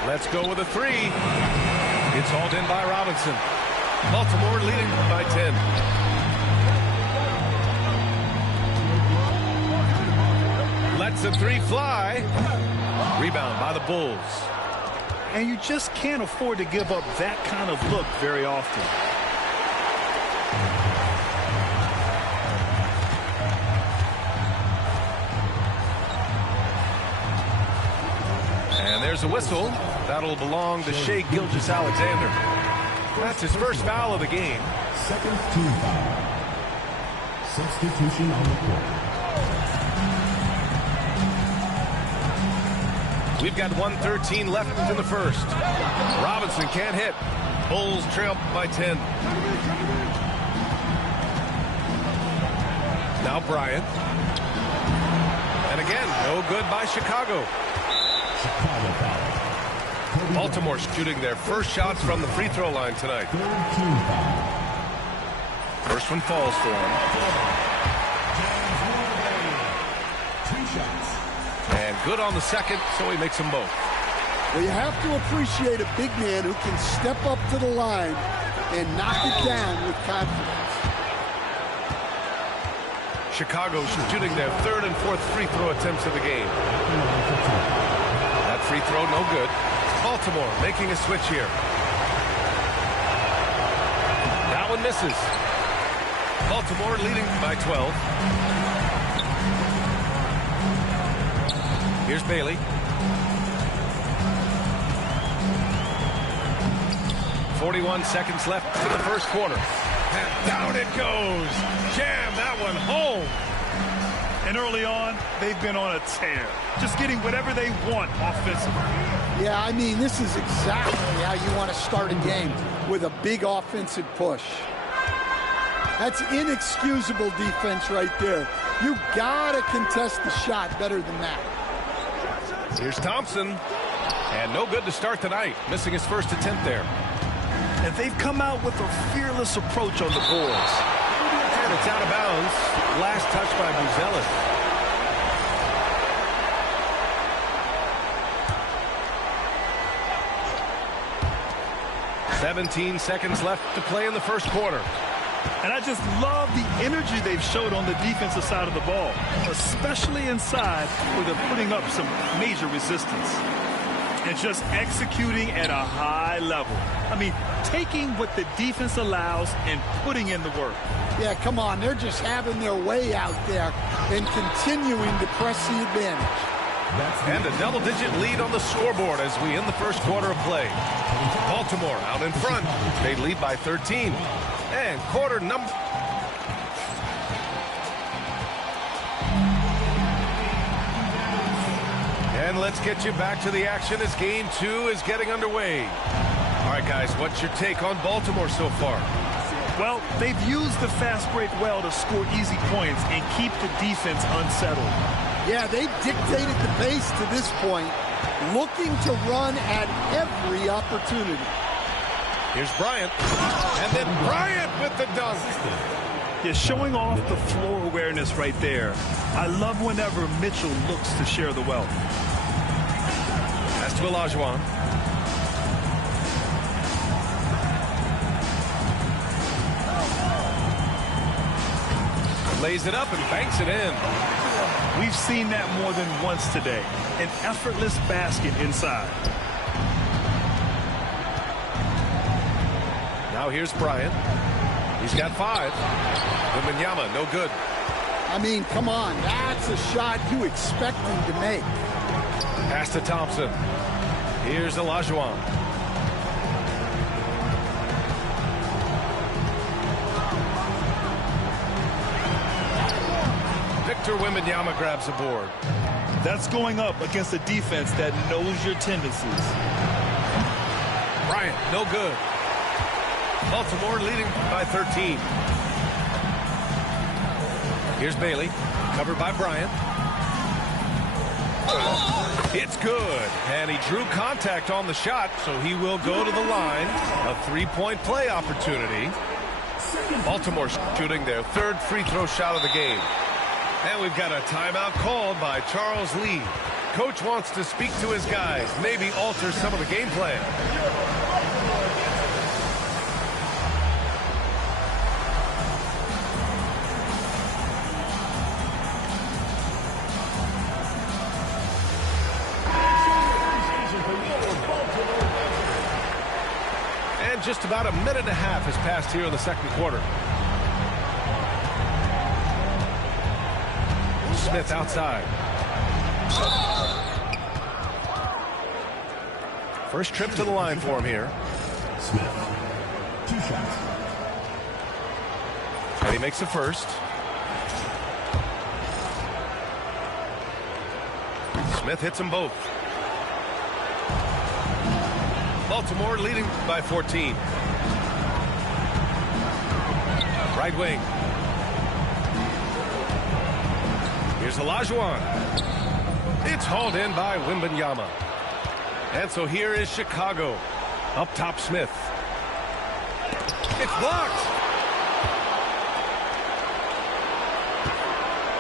Let's go with a 3. It's hauled in by Robinson. Baltimore leading by 10. Lets the 3 fly. Rebound by the Bulls. And you just can't afford to give up that kind of look very often. And there's a whistle. That'll belong to Shai Gilgeous-Alexander. That's his first foul of the game. Second team foul. Substitution on the court. We've got 1:13 left in the first. Robinson can't hit. Bulls trail by 10. Now Bryant. And again, no good by Chicago. Chicago foul. Baltimore shooting their first shots from the free throw line tonight. Third team foul. First one falls for him. Two shots. And good on the second, so he makes them both. Well, you have to appreciate a big man who can step up to the line and knock it down with confidence. Chicago shooting their third and fourth free throw attempts of the game. That free throw, no good. Baltimore making a switch here. That one misses. Baltimore leading by 12. Here's Bailey. .41 seconds left in the first quarter. And down it goes. Jam that one home. And early on, they've been on a tear. Just getting whatever they want offensively. Yeah, I mean, this is exactly how you want to start a game, with a big offensive push. That's inexcusable defense right there. You got to contest the shot better than that. Here's Thompson. And no good to start the night, missing his first attempt there. And they've come out with a fearless approach on the boards. And it's out of bounds. Last touch by Buzelis. .17 seconds left to play in the first quarter. And I just love the energy they've showed on the defensive side of the ball, especially inside where they're putting up some major resistance. And just executing at a high level. I mean, taking what the defense allows and putting in the work. Yeah, come on. They're just having their way out there and continuing to press the advantage. And a double-digit lead on the scoreboard as we end the first quarter of play. Baltimore out in front. They lead by 13. And quarter number... And let's get you back to the action as game 2 is getting underway. All right, guys, what's your take on Baltimore so far? Well, they've used the fast break well to score easy points and keep the defense unsettled. Yeah, they've dictated the pace to this point, looking to run at every opportunity. Here's Bryant. And then Bryant with the dunk. Yeah, showing off the floor awareness right there. I love whenever Mitchell looks to share the wealth. That's to Olajuwon. Lays it up and banks it in. We've seen that more than once today. An effortless basket inside. Now here's Bryant. He's got 5. Wembanyama, no good. I mean, come on. That's a shot you expect him to make. Pass to Thompson. Here's Olajuwon. Victor Wembanyama grabs the board. That's going up against a defense that knows your tendencies. Bryant, no good. Baltimore leading by 13. Here's Bailey, covered by Bryant. It's good, and he drew contact on the shot, so he will go to the line. A 3-point play opportunity. Baltimore shooting their third free throw shot of the game. And we've got a timeout called by Charles Lee. Coach wants to speak to his guys, maybe alter some of the game plan. And just about a minute and a half has passed here in the second quarter. Smith outside. First trip to the line for him here. Smith, 2 shots. And he makes the first. Smith hits them both. Baltimore leading by 14. Right wing. Here's Olajuwon. It's hauled in by Wembanyama. And so here is Chicago. Up top, Smith. It's blocked.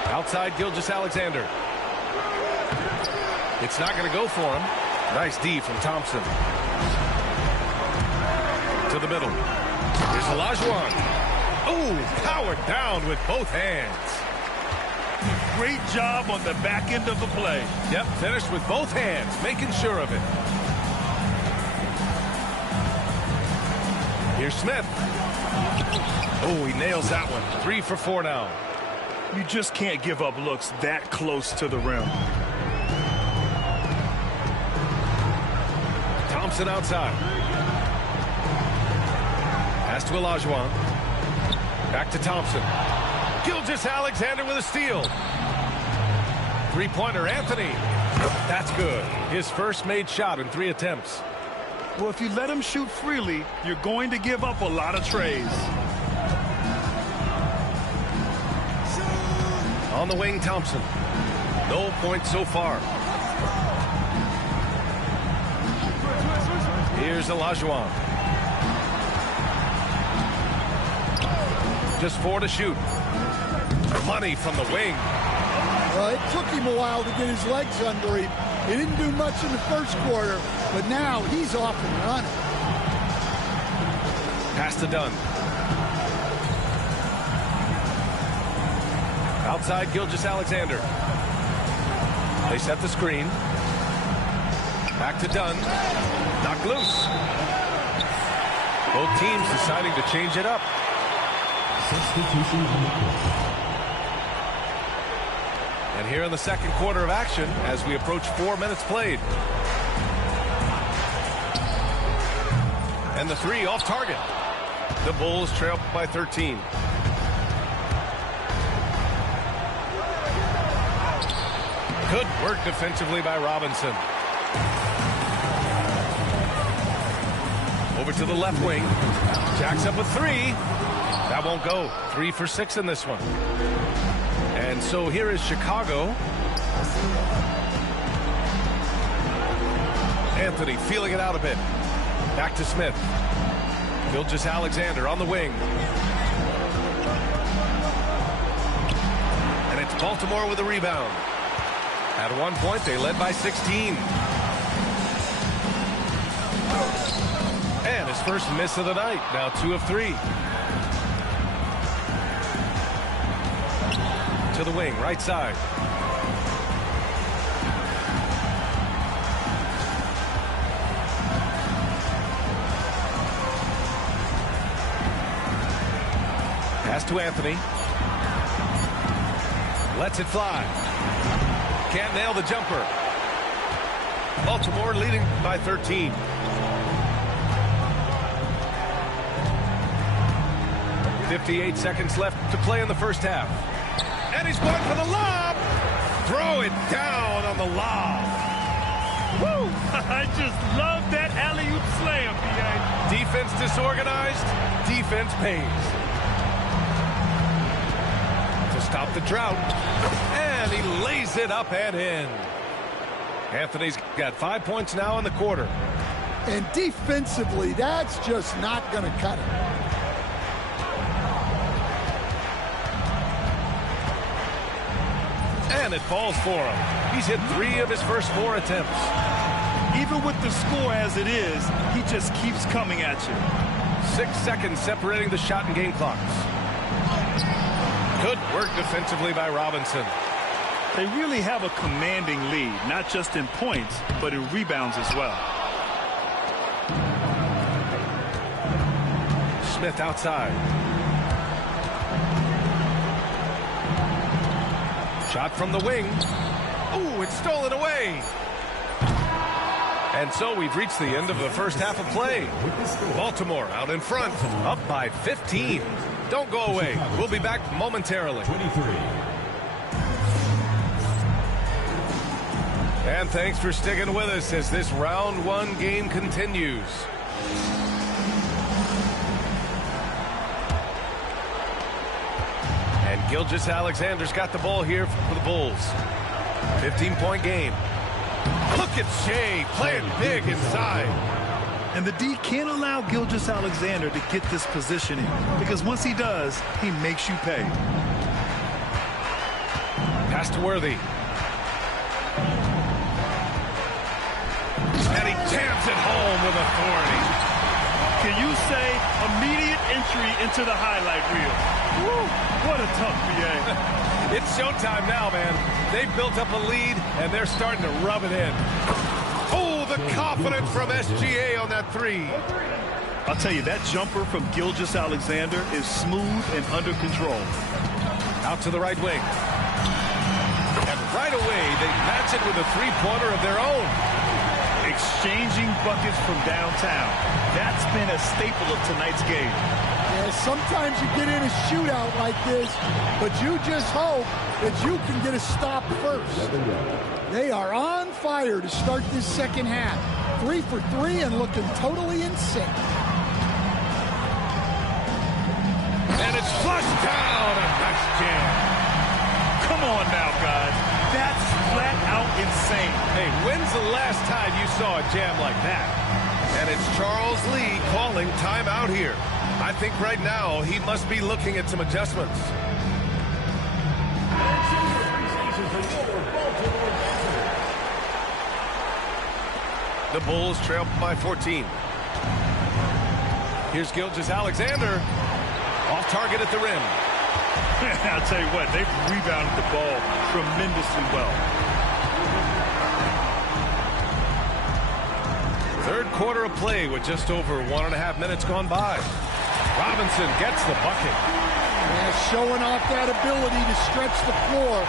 Outside, Gilgeous-Alexander. It's not going to go for him. Nice D from Thompson. To the middle. Here's Olajuwon. Oh, powered down with both hands. Great job on the back end of the play. Yep, finished with both hands, making sure of it. Here's Smith. Oh, he nails that one. 3 for 4 now. You just can't give up looks that close to the rim. Thompson outside. Pass to Olajuwon. Back to Thompson. Gilgeous-Alexander with a steal. Three-pointer, Anthony. That's good. His first made shot in 3 attempts. Well, if you let him shoot freely, you're going to give up a lot of trays. On the wing, Thompson. No points so far. Here's Olajuwon. Just 4 to shoot. Money from the wing. Well, it took him a while to get his legs under him. He didn't do much in the first quarter, but now he's off and running. Pass to Dunn. Outside, Gilgeous-Alexander. They set the screen. Back to Dunn. Knocked loose. Both teams deciding to change it up. Substitution on the court. And here in the second quarter of action as we approach 4 minutes played. And the 3 off target. The Bulls trail by 13. Good work defensively by Robinson. Over to the left wing. Jacks up a 3. That won't go. 3 for 6 in this one. And so here is Chicago. Anthony feeling it out a bit. Back to Smith. Gilgeous-Alexander on the wing. And it's Baltimore with a rebound. At one point, they led by 16. And his first miss of the night. Now 2 of 3. To the wing, right side. Pass to Anthony. Lets it fly. Can't nail the jumper. Baltimore leading by 13. .58 seconds left to play in the first half. And he's going for the lob. Throw it down on the lob. Woo! I just love that alley-oop slam, B.A. Defense disorganized. Defense pays. To stop the drought. And he lays it up and in. Anthony's got 5 points now in the quarter. And defensively, that's just not going to cut it. And it falls for him. He's hit 3 of his first 4 attempts. Even with the score as it is, he just keeps coming at you. 6 seconds separating the shot and game clocks. Good work defensively by Robinson. They really have a commanding lead, not just in points, but in rebounds as well. Smith outside. Shot from the wing. Ooh, it's stolen away. And so we've reached the end of the first half of play. Baltimore out in front, up by 15. Don't go away. We'll be back momentarily. And thanks for sticking with us as this round one game continues. And Gilgeous-Alexander's got the ball here for the Bulls. 15-point game. Look at Shea playing big inside. And the D can't allow Gilgeous-Alexander to get this positioning, because once he does, he makes you pay. Pass to Worthy. And he jams it home with authority. Can you say immediate entry into the highlight reel? Woo, what a tough BA. It's showtime now, man. They've built up a lead, and they're starting to rub it in. Oh, the confidence from SGA on that three. I'll tell you, that jumper from Gilgeous-Alexander is smooth and under control. Out to the right wing. And right away, they match it with a three-pointer of their own. Exchanging buckets from downtown. That's been a staple of tonight's game. Yeah, sometimes you get in a shootout like this, but you just hope that you can get a stop first. They are on fire to start this second half. 3 for 3 and looking totally in sync. And it's flushed down. A nice jam. Come on now, guys. That's flat out insane. Hey, when's the last time you saw a jam like that? And it's Charles Lee calling timeout here. I think right now he must be looking at some adjustments. The Bulls trail by 14. Here's Gilgeous-Alexander. Off target at the rim. I'll tell you what, they've rebounded the ball tremendously well. Third quarter of play with just over 1.5 minutes gone by. Robinson gets the bucket. Yeah, showing off that ability to stretch the floor.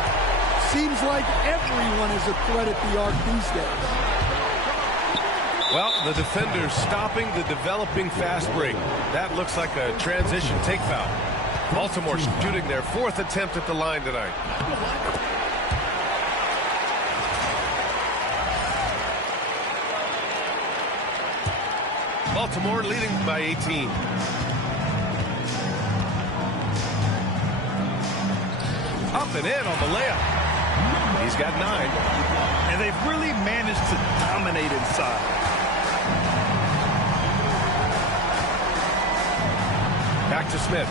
Seems like everyone is a threat at the arc these days. Well, the defender's stopping the developing fast break. That looks like a transition take foul. Baltimore shooting their 4th attempt at the line tonight. Baltimore leading by 18. Up and in on the layup. He's got 9. And they've really managed to dominate inside. Back to Smith.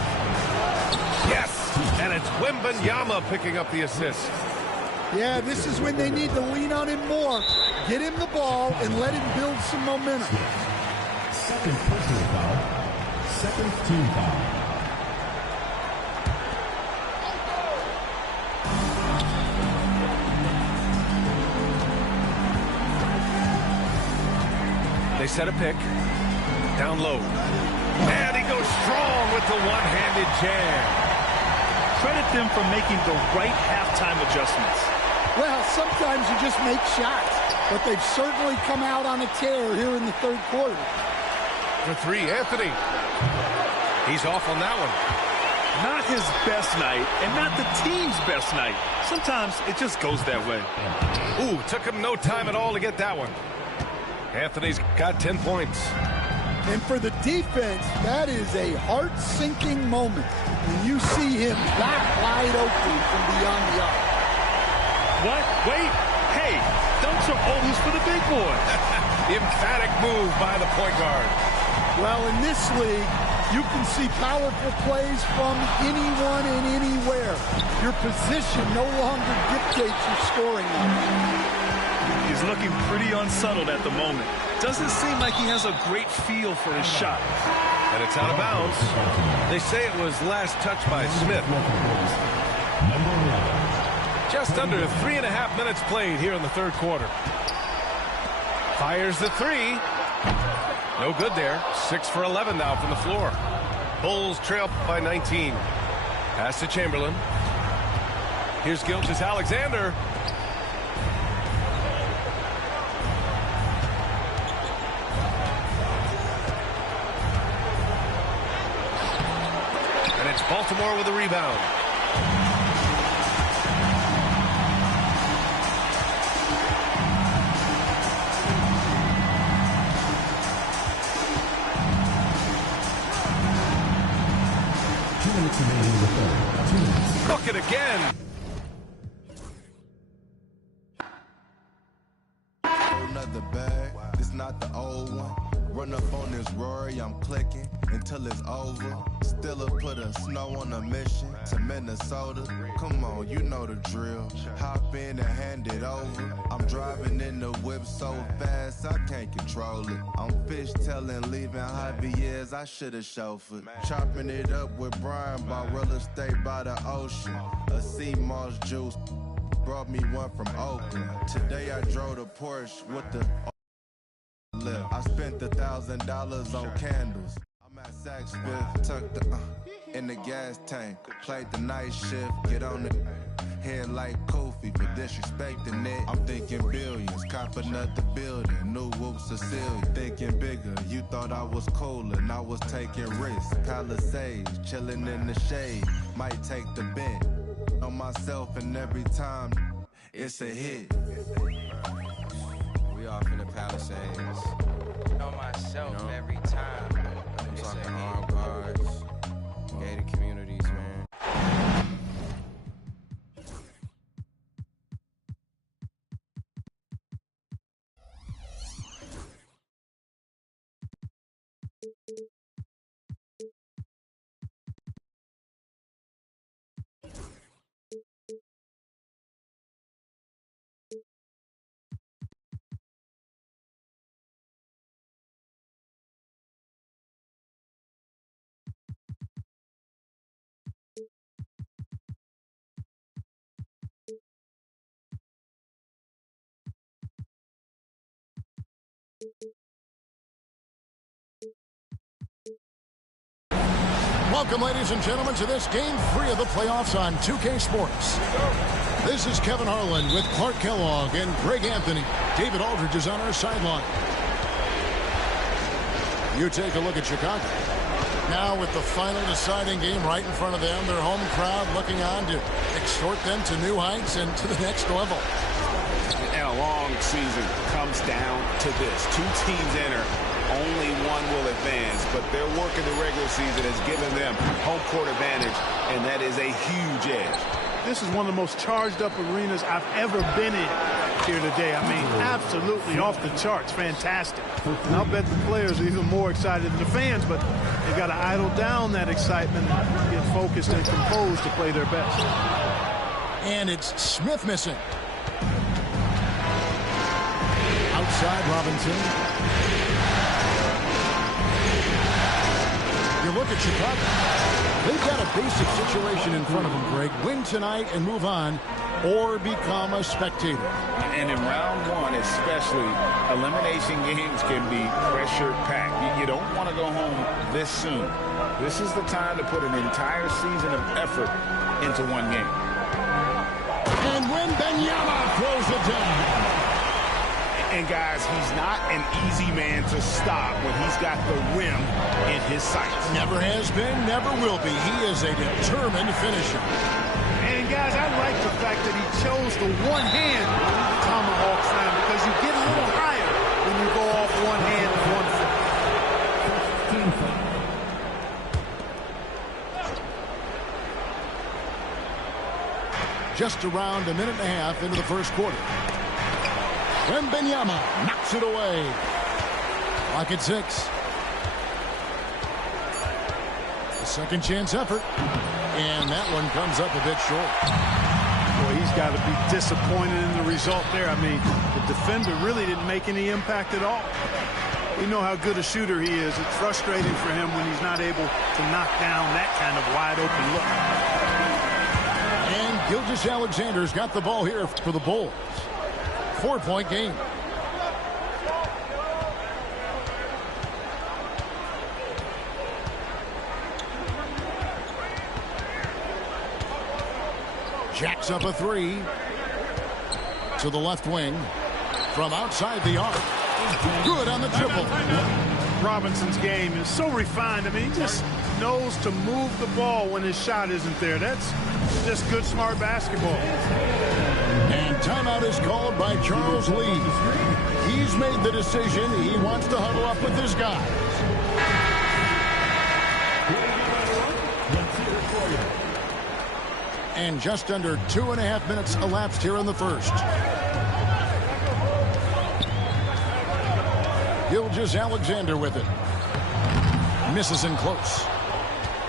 Yes! And it's Wembanyama picking up the assist. Yeah, this is when they need to lean on him more. Get him the ball and let him build some momentum. Second personal foul. Second team foul. They set a pick. Down low. And he goes strong with the one-handed jam. Credit them for making the right halftime adjustments. Well, sometimes you just make shots, but they've certainly come out on a tear here in the third quarter. For 3, Anthony. He's off on that one. Not his best night, and not the team's best night. Sometimes it just goes that way. Ooh, took him no time at all to get that one. Anthony's got 10 points. And for the defense, that is a heart-sinking moment when you see him that wide open from beyond the arc. What? Wait. Hey, dunks are always for the big boy. Emphatic move by the point guard. Well, in this league, you can see powerful plays from anyone and anywhere. Your position no longer dictates your scoring. He's looking pretty unsettled at the moment. Doesn't seem like he has a great feel for his shot. And it's out of bounds. They say it was last touched by Smith. Just under 3.5 minutes played here in the third quarter. Fires the 3. No good there. 6 for 11 now from the floor. Bulls trail by 19. Pass to Chamberlain. Here's Gilgeous-Alexander. And it's Baltimore with a rebound. Look it again. Another bag, it's not the old one. Run up on this Rory, I'm clicking until it's over. Stiller put a snow on a mission to Minnesota. Come on, you know the drill. Hop in and hand it over. I'm driving in the whip so fast I can't control it. I'm fishtailing, leaving Javier's, I should've chauffeured. Chopping it up with Brian, bought real estate by the ocean. A sea moss juice brought me one from Oakland. Today I drove the Porsche with the I spent $1,000 on candles. I'm at Saks Fifth, tucked in the gas tank. Played the night shift, get on the head like Kofi for disrespecting it. I'm thinking billions, copping up the building. New whoops Cecilia, thinking bigger. You thought I was cool and I was taking risks. Palisades, chilling in the shade. Might take the bent on myself, and every time it's a hit. We off in the Palisades. On myself, you know, every time. I'm talking armed guards, gated communities, man. Welcome, ladies and gentlemen, to this Game 3 of the playoffs on 2K Sports. This is Kevin Harlan with Clark Kellogg and Greg Anthony. David Aldridge is on our sideline. You take a look at Chicago. Now with the final deciding game right in front of them, their home crowd looking on to extort them to new heights and to the next level. And a long season comes down to this. Two teams enter. Only one will advance, but their work in the regular season has given them home court advantage, and that is a huge edge. This is one of the most charged up arenas I've ever been in here today. I mean, absolutely off the charts. Fantastic. And I'll bet the players are even more excited than the fans, but they got to idle down that excitement and get focused and composed to play their best. And it's Smith missing. Outside, Robinson. You look at Chicago. They've got a basic situation in front of them, Greg. Win tonight and move on, or become a spectator. And in round one, especially, elimination games can be pressure-packed. You don't want to go home this soon. This is the time to put an entire season of effort into one game. And Wembanyama throws it down. And, guys, he's not an easy man to stop when he's got the rim in his sights. Never has been, never will be. He is a determined finisher. And, guys, I like the fact that he chose the one-hand tomahawk slam because you get a little higher when you go off one hand and one foot. Just around a minute and a half into the first quarter. Wembanyama knocks it away. Clock at 6. A second chance effort. And that one comes up a bit short. Boy, he's got to be disappointed in the result there. I mean, the defender really didn't make any impact at all. We know how good a shooter he is. It's frustrating for him when he's not able to knock down that kind of wide open look. And Gilgeous-Alexander's got the ball here for the Bulls. 4-point game. Jacks up a three to the left wing from outside the arc. Good on the triple. Robinson's game is so refined. I mean, he just knows to move the ball when his shot isn't there. That's just good, smart basketball. And timeout is called by Charles Lee. He's made the decision. He wants to huddle up with his guys. And just under 2.5 minutes elapsed here in the first. Gilgeous-Alexander with it. Misses in close.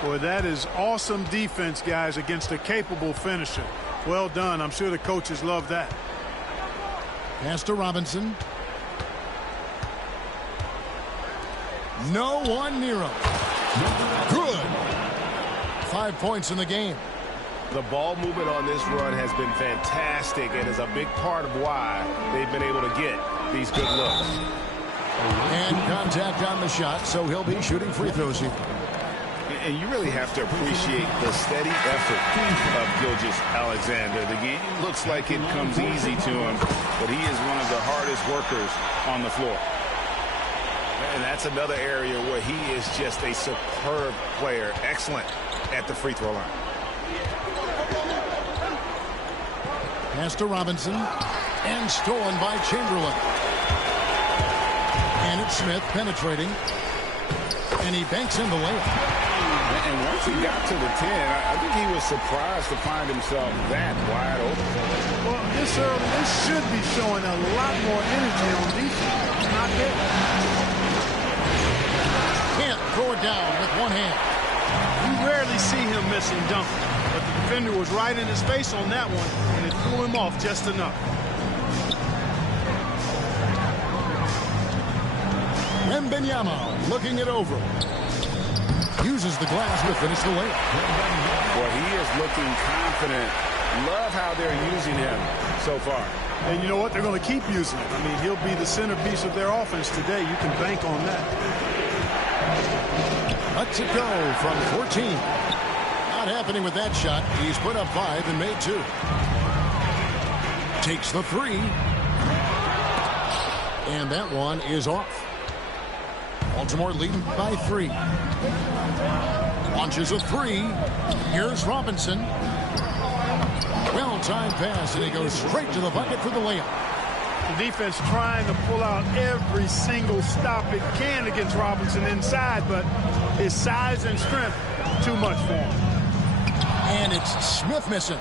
Boy, that is awesome defense, guys, against a capable finisher. Well done. I'm sure the coaches love that. Pass to Robinson. No one near him. Good. 5 points in the game. The ball movement on this run has been fantastic and is a big part of why they've been able to get these good looks. And contact on the shot, so he'll be shooting free throws here. And you really have to appreciate the steady effort of Gilgeous-Alexander. The game looks like it comes easy to him, but he is one of the hardest workers on the floor. And that's another area where he is just a superb player. Excellent at the free throw line. Pass to Robinson. And stolen by Chamberlain. And it's Smith penetrating. And he banks in the layup. And once he got to the 10, I think he was surprised to find himself that wide open. Well, this should be showing a lot more energy on defense. It's not there. Can't throw it down with one hand. You rarely see him missing dunking, but the defender was right in his face on that one, and it threw him off just enough. Wembanyama looking it over. Uses the glass to finish the layup. Well, he is looking confident. Love how they're using him so far. And you know what? They're going to keep using him. I mean, he'll be the centerpiece of their offense today. You can bank on that. Lets it go from 14. Not happening with that shot. He's put up 5 and made 2. Takes the 3. And that one is off. Baltimore leading by 3. Launches a 3. Here's Robinson. Well-timed pass, and he goes straight to the bucket for the layup. The defense trying to pull out every single stop it can against Robinson inside, but his size and strength, too much for him. And it's Smith missing.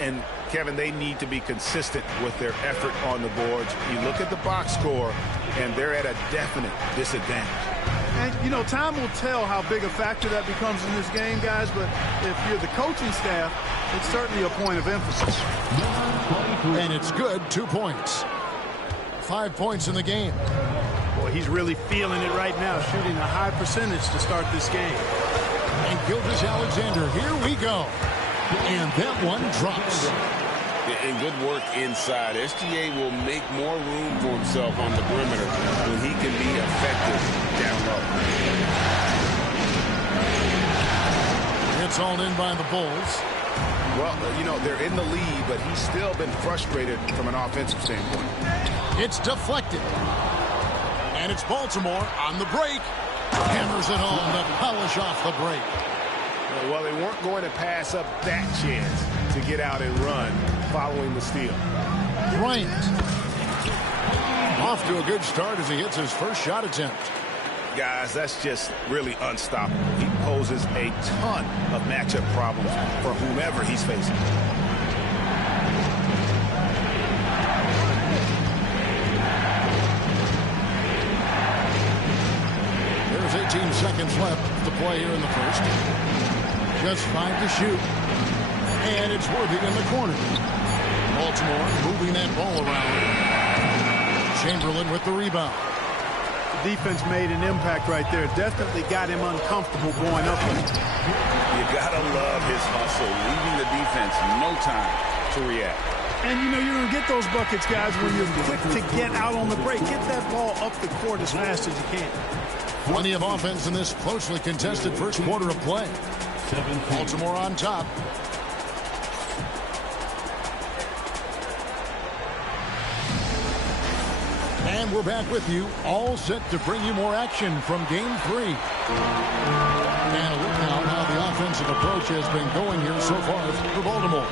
And Kevin, they need to be consistent with their effort on the boards. You look at the box score, and they're at a definite disadvantage. And, you know, time will tell how big a factor that becomes in this game, guys, but if you're the coaching staff, it's certainly a point of emphasis. And it's good, 2 points. 5 points in the game. Boy, he's really feeling it right now, shooting a high percentage to start this game. And Gilgeous-Alexander, here we go. And that one drops. And good work inside. SGA will make more room for himself on the perimeter when he can be effective down low. It's all in by the Bulls. Well, you know, they're in the lead, but he's still been frustrated from an offensive standpoint. It's deflected. And it's Baltimore on the break. Hammers it home to polish off the break. Well, they weren't going to pass up that chance to get out and run following the steal. Bryant. Off to a good start as he hits his first shot attempt. Guys, that's just really unstoppable. He poses a ton of matchup problems for whomever he's facing. There's 18 seconds left to play here in the first. Just 5 to shoot. And it's Worthy in the corner. Baltimore moving that ball around. Chamberlain with the rebound. The defense made an impact right there. Definitely got him uncomfortable going up with it. You gotta love his hustle, leaving the defense no time to react. And you know you're gonna get those buckets, guys, when you're quick to get out on the break. Get that ball up the court as fast as you can. Plenty of offense in this closely contested first quarter of play. Baltimore on top. And And we're back with you, all set to bring you more action from Game 3. And a look now how the offensive approach has been going here so far for Baltimore.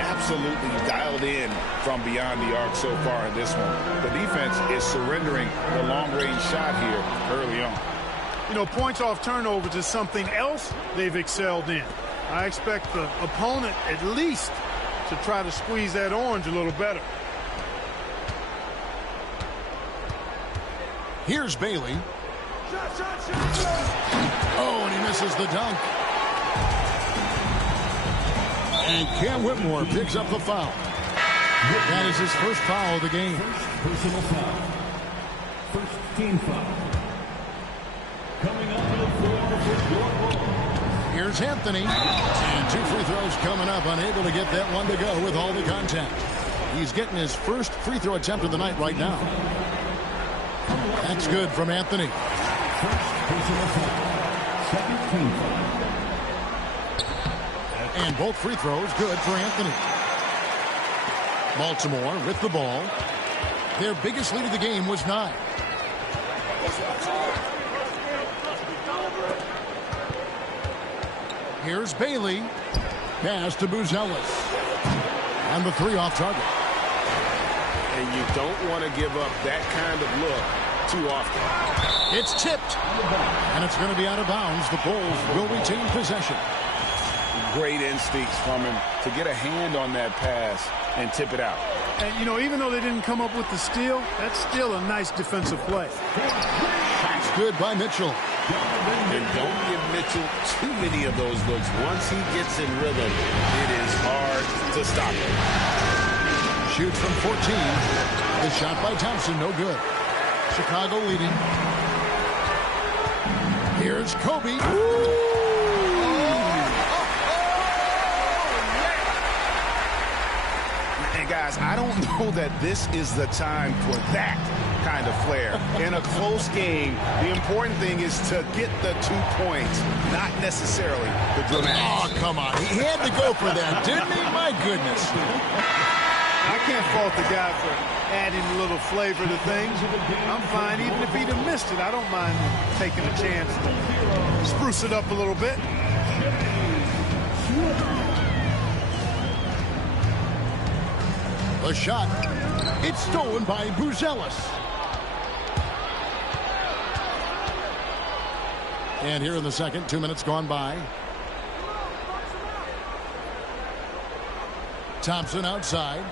Absolutely dialed in from beyond the arc so far in this one. The defense is surrendering the long-range shot here early on. You know, points off turnovers is something else they've excelled in. I expect the opponent at least to try to squeeze that orange a little better. Here's Bailey. Oh, and he misses the dunk. And Cam Whitmore picks up the foul. That is his first foul of the game. Personal foul. First team foul. Coming up to the floor for your ball. Here's Anthony. And 2 free throws coming up. Unable to get that one to go with all the contact. He's getting his first free throw attempt of the night right now. That's good from Anthony. First personal foul. Second team foul. And both free throws good for Anthony. Baltimore with the ball. Their biggest lead of the game was 9. Here's Bailey. Pass to Buzelis. And the 3 off target. And you don't want to give up that kind of look too often. It's tipped. And it's going to be out of bounds. The Bulls will retain possession. Great instincts from him to get a hand on that pass and tip it out. And, you know, even though they didn't come up with the steal, that's still a nice defensive play. That's good by Mitchell. And don't give Mitchell too many of those looks. Once he gets in rhythm, it is hard to stop him. Shoots from 14. The shot by Thompson, no good. Chicago leading. Here's Kobe. And guys, I don't know that this is the time for that kind of flair. In a close game, the important thing is to get the 2 points, not necessarily the dramatics. Oh, come on. He had to go for that, didn't he? My goodness. I can't fault the guy for adding a little flavor to things. I'm fine. Even if he'd have missed it, I don't mind taking a chance to spruce it up a little bit. The shot. It's stolen by Buzelis. And here in the second, 2 minutes gone by. Thompson outside.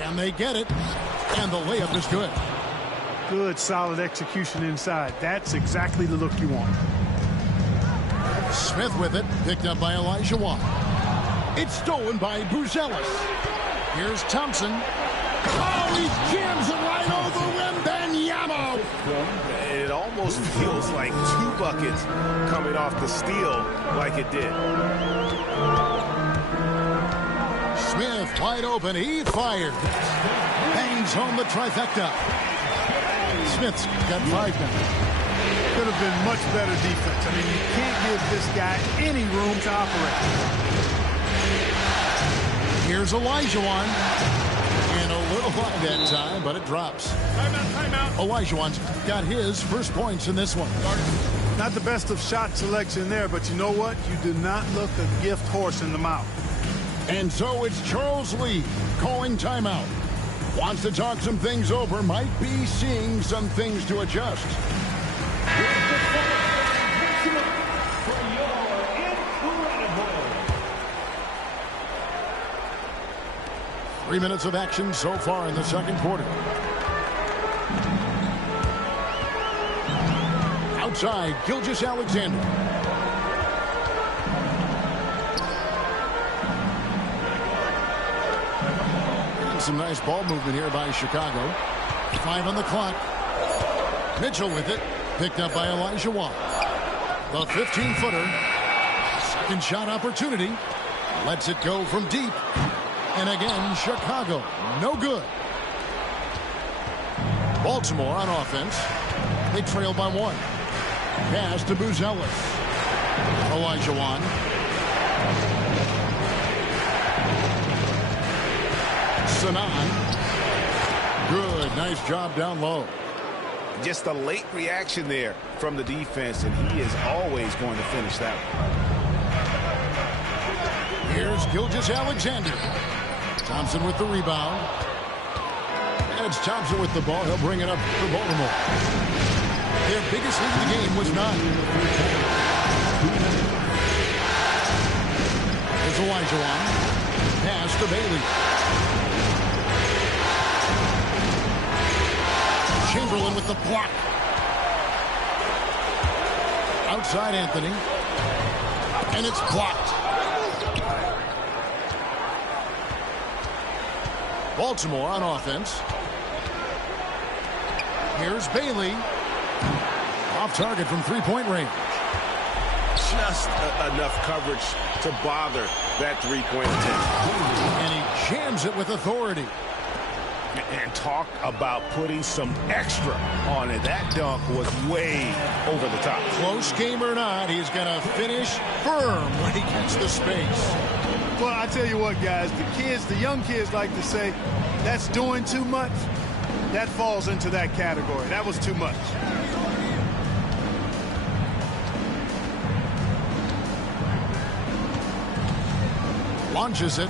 Can they get it? And the layup is good. Good, solid execution inside. That's exactly the look you want. Smith with it. Picked up by Elijah Wan. It's stolen by Buzelis. Here's Thompson. Oh, he jams it right over Wembanyama. It almost feels like 2 buckets coming off the steal like it did. Smith wide open. He fired. Bangs home the trifecta. Smith's got 5 now. Could have been much better defense. I mean, you can't give this guy any room to operate. Here's Olajuwon. And a little wide that time, but it drops. Timeout. Olajuwon's got his first points in this one. Not the best of shot selection there, but you know what? You did not look a gift horse in the mouth. And so it's Charles Lee calling timeout. Wants to talk some things over, might be seeing some things to adjust. 3 minutes of action so far in the second quarter. Outside, Gilgeous-Alexander. And some nice ball movement here by Chicago. 5 on the clock. Mitchell with it. Picked up by Elijah Wan. The 15-footer. Second shot opportunity. Lets it go from deep. And again, Chicago, no good. Baltimore on offense. They trail by 1. Pass to Buzelis. Elijah Wan. Sanan. Good. Nice job down low. Just a late reaction there from the defense, and he is always going to finish that one. Here's Gilgeous-Alexander. Thompson with the rebound. And it's Thompson with the ball. He'll bring it up for Baltimore. Their biggest lead of the game was 9. Here's Olajuwon. Pass to Bailey. Chamberlain with the block. Outside Anthony. And it's blocked. Baltimore on offense. Here's Bailey. Off target from three-point range. Just enough coverage to bother that three-point attempt. And he jams it with authority. And talk about putting some extra on it. That dunk was way over the top. Close game or not, he's going to finish firm when he gets the space. Well, I tell you what, guys, the young kids like to say, that's doing too much. That falls into that category. That was too much. Launches it.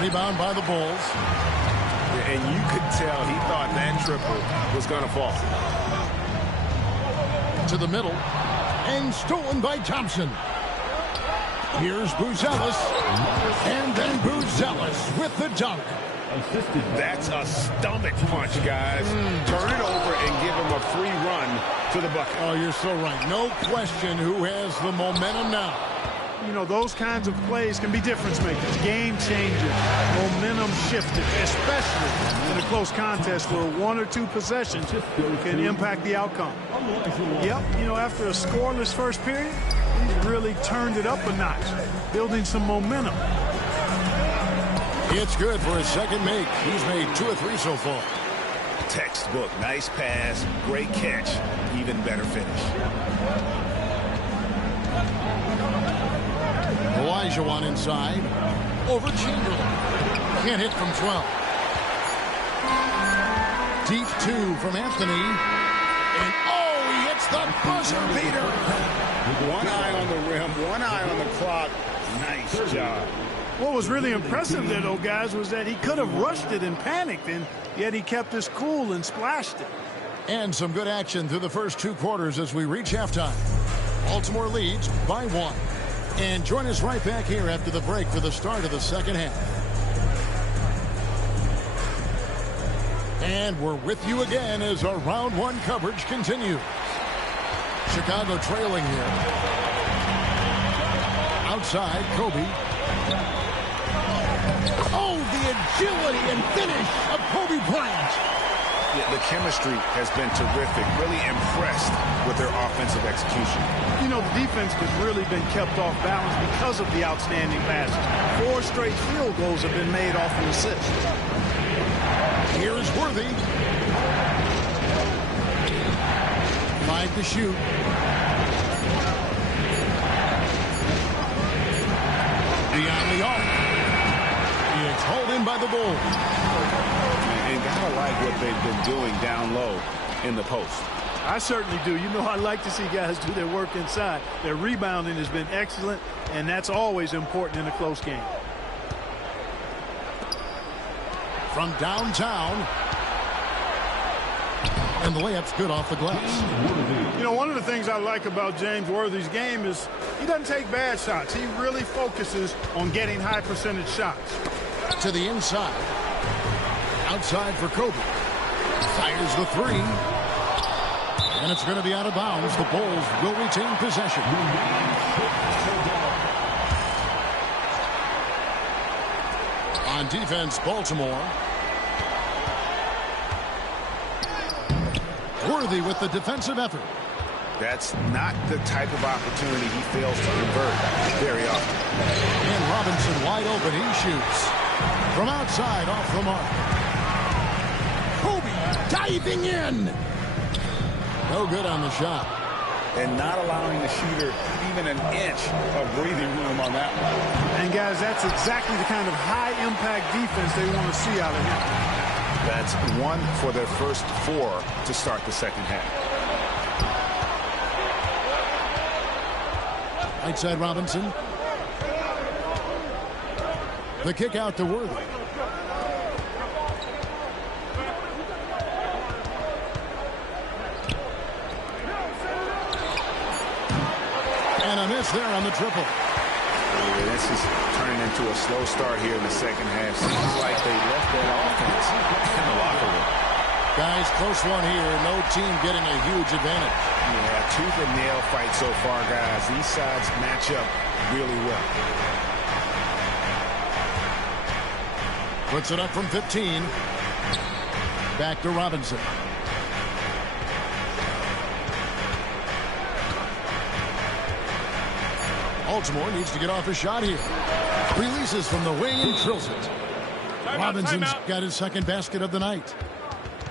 Rebound by the Bulls. And you could tell he thought that triple was going to fall. To the middle. And stolen by Thompson. Here's Buzelis. And then Buzelis with the dunk. That's a stomach punch, guys. Turn it over and give him a free run to the bucket. Oh, you're so right. No question who has the momentum now. You know, those kinds of plays can be difference makers, game changers, momentum shifters, especially in a close contest where one or two possessions can impact the outcome. Yep, you know, after a scoreless first period, he's really turned it up a notch, building some momentum. It's good for his second make. He's made 2 or 3 so far. Textbook, nice pass, great catch, even better finish. Olajuwon inside. Over Chamberlain. Can't hit from 12. Deep 2 from Anthony. And oh, he hits the buzzer beater. One eye on the rim, one eye on the clock. Nice job. What was really impressive there, though, guys, was that he could have rushed it and panicked, and yet he kept his cool and splashed it. And some good action through the first 2 quarters as we reach halftime. Baltimore leads by 1. And join us right back here after the break for the start of the second half. And we're with you again as our round 1 coverage continues. Chicago trailing here. Outside, Kobe. Oh, the agility and finish of Kobe Bryant. Yeah, the chemistry has been terrific. Really impressed with their offensive execution. You know, the defense has really been kept off balance because of the outstanding passes. 4 straight field goals have been made off an assist. Here's Worthy. 5 to shoot. Beyond the arc. It's hauled in by the Bulls. And gotta like what they've been doing down low in the post. I certainly do. You know, I like to see guys do their work inside. Their rebounding has been excellent, and that's always important in a close game. From downtown. And the layup's good off the glass. You know, one of the things I like about James Worthy's game is he doesn't take bad shots. He really focuses on getting high percentage shots. To the inside. Outside for Kobe. Fires the 3. And it's going to be out of bounds. The Bulls will retain possession. On defense, Baltimore. Worthy with the defensive effort. That's not the type of opportunity he fails to convert very often. And Robinson wide open. He shoots. From outside, off the mark. Kobe diving in. No good on the shot. and not allowing the shooter even an inch of breathing room on that one. And, guys, that's exactly the kind of high-impact defense they want to see out of him. That's 1 for their first 4 to start the second half. Right side Robinson. The kick out to Worthy. And a miss there on the triple. This is turning into a slow start here in the second half. Seems like they left that offense in the locker room. Guys, close one here. No team getting a huge advantage. Yeah, tooth and nail fight so far, guys. These sides match up really well. Puts it up from 15. Back to Robinson. Baltimore needs to get off a shot here. Releases from the wing and drills it. Robinson's got his second basket of the night.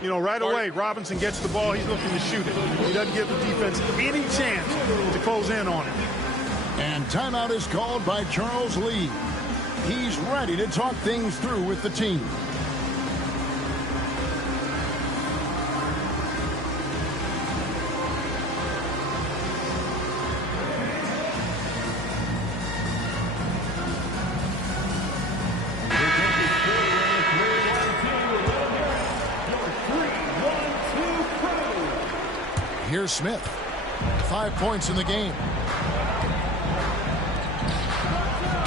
You know, right away, Robinson gets the ball. He's looking to shoot it. He doesn't give the defense any chance to close in on it. And timeout is called by Charles Lee. He's ready to talk things through with the team. Here's Smith. 5 points in the game.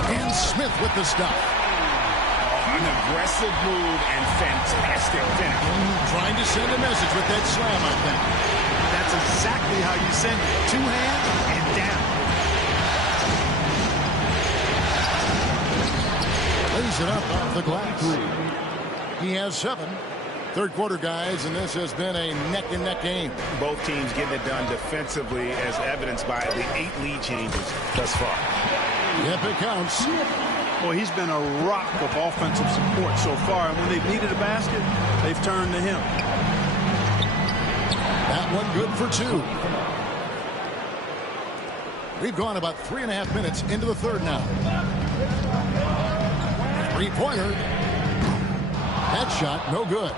And Smith with the stop. An aggressive move and fantastic finish. Trying to send a message with that slam, I think. That's exactly how you send it. 2 hands and down. Lays it up off the glass. He has 7. Third quarter, guys, and this has been a neck-and-neck game. Both teams getting it done defensively, as evidenced by the 8 lead changes thus far. Yep, it counts. Boy, he's been a rock of offensive support so far, and when they've needed a basket, they've turned to him. That one good for 2. We've gone about 3.5 minutes into the third now. 3-pointer. That shot, no good.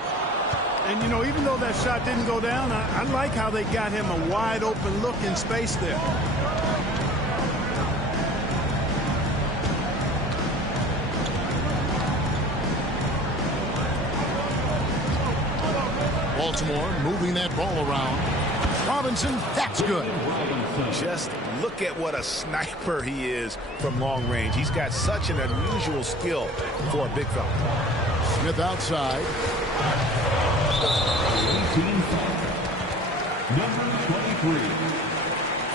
And, you know, even though that shot didn't go down, I like how they got him a wide-open look in space there. Baltimore moving that ball around. Robinson, that's good. Just look at what a sniper he is from long range. He's got such an unusual skill for a big fella. Smith outside. Number 23.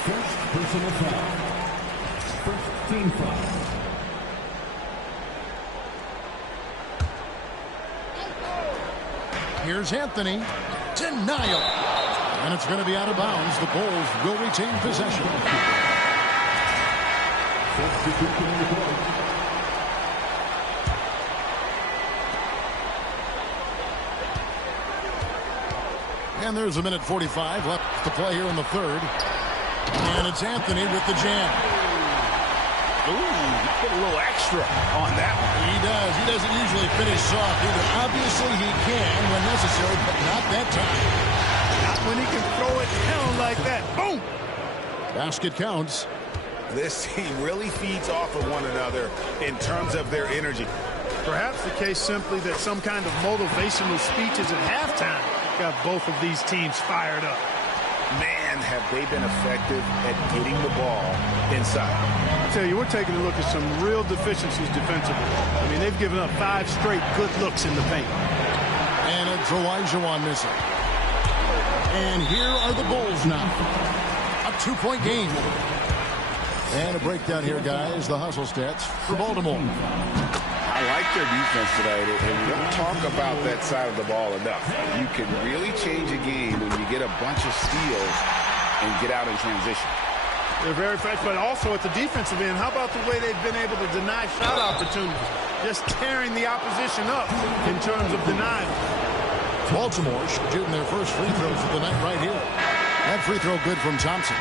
First personal foul. First team foul. Here's Anthony. Denial. And it's going to be out of bounds. The Bulls will retain possession. And there's a minute 45 left to play here in the third. And it's Anthony with the jam. Ooh, put a little extra on that one. He does. He doesn't usually finish soft either. Obviously, he can when necessary, but not that time. Not when he can throw it down like that. Boom! Basket counts. This team really feeds off of one another in terms of their energy. Perhaps the case simply that some kind of motivational speeches at halftime got both of these teams fired up. Man, have they been effective at getting the ball inside. I tell you, we're taking a look at some real deficiencies defensively. I mean, they've given up 5 straight good looks in the paint. And it's Olajuwon missing. And here are the Bulls now. A 2-point game. And a breakdown here, guys. The hustle stats for Baltimore. I like their defense tonight, and we don't talk about that side of the ball enough. You can really change a game when you get a bunch of steals and get out in transition. They're very fast, but also at the defensive end, how about the way they've been able to deny shot opportunities? Just tearing the opposition up in terms of denial. Baltimore shooting their first free throws of the night right here. That free throw good from Thompson.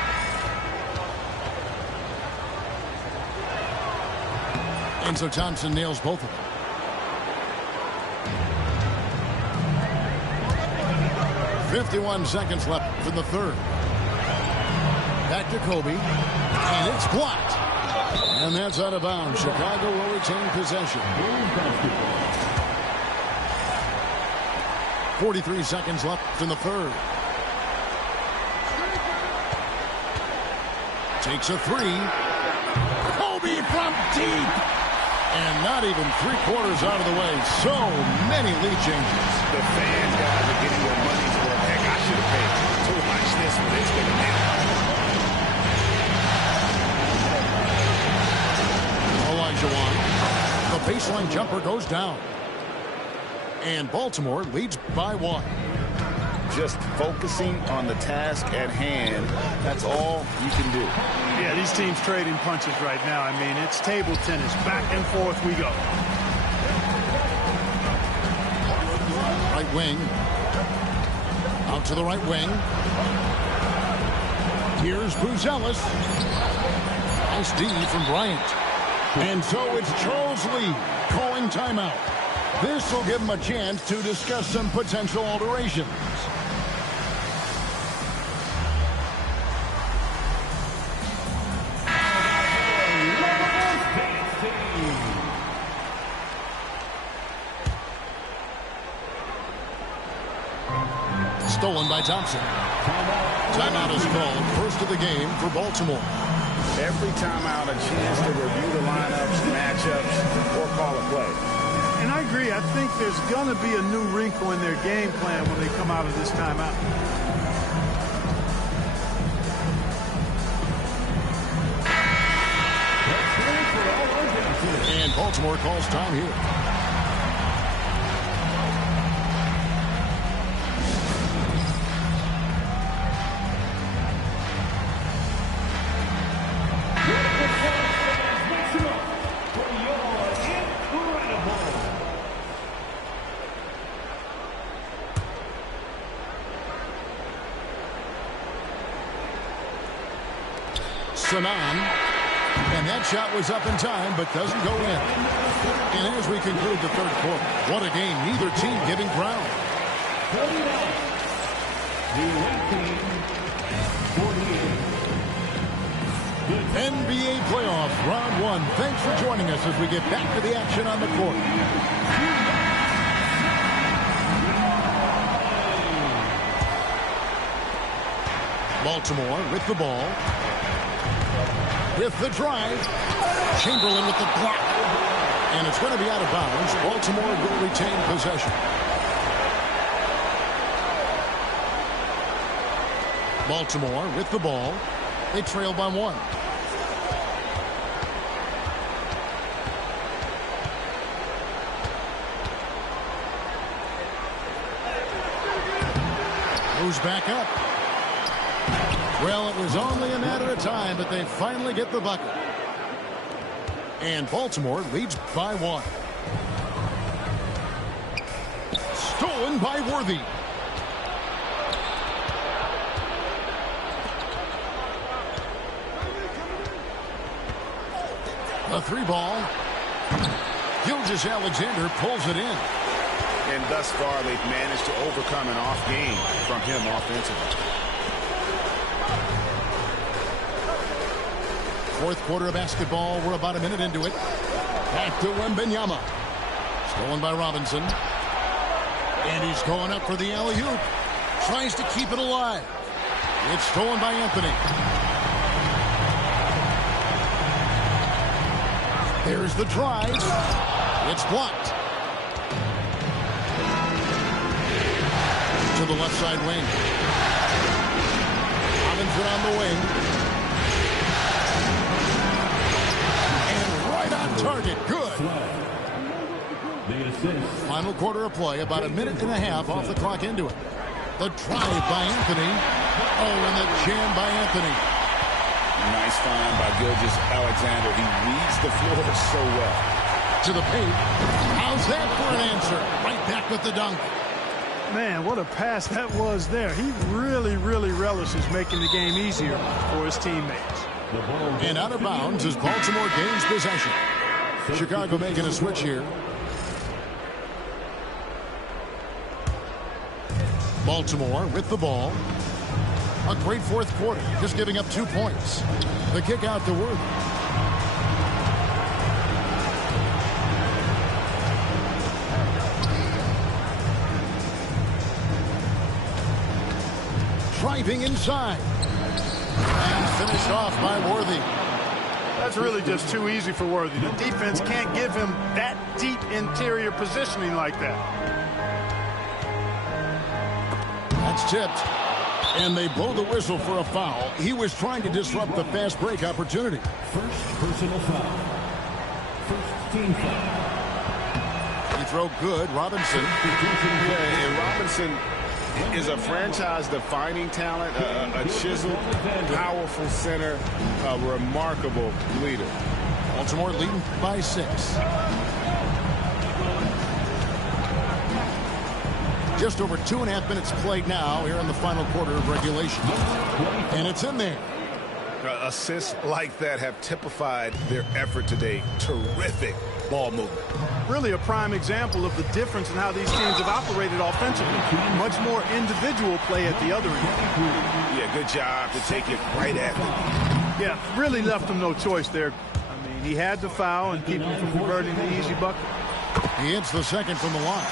And so Thompson nails both of them. .51 seconds left for the third. Back to Kobe. And it's blocked. And that's out of bounds. Chicago will retain possession. 43 seconds left in the third. Takes a three. Kobe from deep. And not even 3/4 out of the way. So many lead changes. The fans, guys, are getting their money's worth. Heck, I should have paid to watch this one. It's going to nail. Olajuwon. The baseline jumper goes down. And Baltimore leads by 1. Just focusing on the task at hand. That's all you can do. Yeah, these teams trading punches right now. I mean, it's table tennis. Back and forth we go. Right wing. Out to the right wing. Here's Buzelis. Nice D from Bryant. And so it's Charles Lee calling timeout. This will give him a chance to discuss some potential alterations. Stolen by Thompson. Timeout is called. First of the game for Baltimore. Every timeout a chance to review the lineups, matchups, or call a play. And I agree. I think there's going to be a new wrinkle in their game plan when they come out of this timeout. And Baltimore calls time here. Sanan, and that shot was up in time but doesn't go in. And as we conclude the third quarter, what a game, neither team giving ground. NBA playoffs, round 1. Thanks for joining us as we get back to the action on the court. Baltimore with the ball. With the drive. Chamberlain with the block. And it's going to be out of bounds. Baltimore will retain possession. Baltimore with the ball. They trail by 1. Moves back up. Well, it was only a matter of time, but they finally get the bucket. And Baltimore leads by 1. Stolen by Worthy. A 3-ball. Gilgeous-Alexander pulls it in. And thus far, they've managed to overcome an off game from him offensively. Fourth quarter of basketball. We're about a minute into it. Back to Wembanyama. Stolen by Robinson. And he's going up for the alley-oop. Tries to keep it alive. It's stolen by Anthony. There's the drive. It's blocked. To the left side wing. Robinson on the wing. Target, good. Final quarter of play, about a minute and a half off the clock into it. The drive by Anthony. Oh, and the jam by Anthony. Nice find by Gilgeous-Alexander. He reads the floor so well. To the paint. How's that for an answer? Right back with the dunk. Man, what a pass that was there. He really, really relishes making the game easier for his teammates. And out of bounds as Baltimore gains possession. Chicago making a switch here. Baltimore with the ball. A great fourth quarter, just giving up 2 points. The kick out to Worthy. Driving inside. And finished off by Worthy. That's really just too easy for Worthy. The defense can't give him that deep interior positioning like that. That's tipped. And they blow the whistle for a foul. He was trying to disrupt the fast break opportunity. First personal foul. First team foul. He throw good. Robinson. Yeah, and Robinson is a franchise-defining talent, a chiseled, powerful center, a remarkable leader. Baltimore leading by 6. Just over 2.5 minutes played now here in the final quarter of regulation. And it's in there. Assists like that have typified their effort today. Terrific ball movement. Really a prime example of the difference in how these teams have operated offensively. Much more individual play at the other end. Yeah, good job to take it right at them. Yeah, really left him no choice there. I mean, he had to foul and keep him from converting the easy bucket. He hits the second from the line.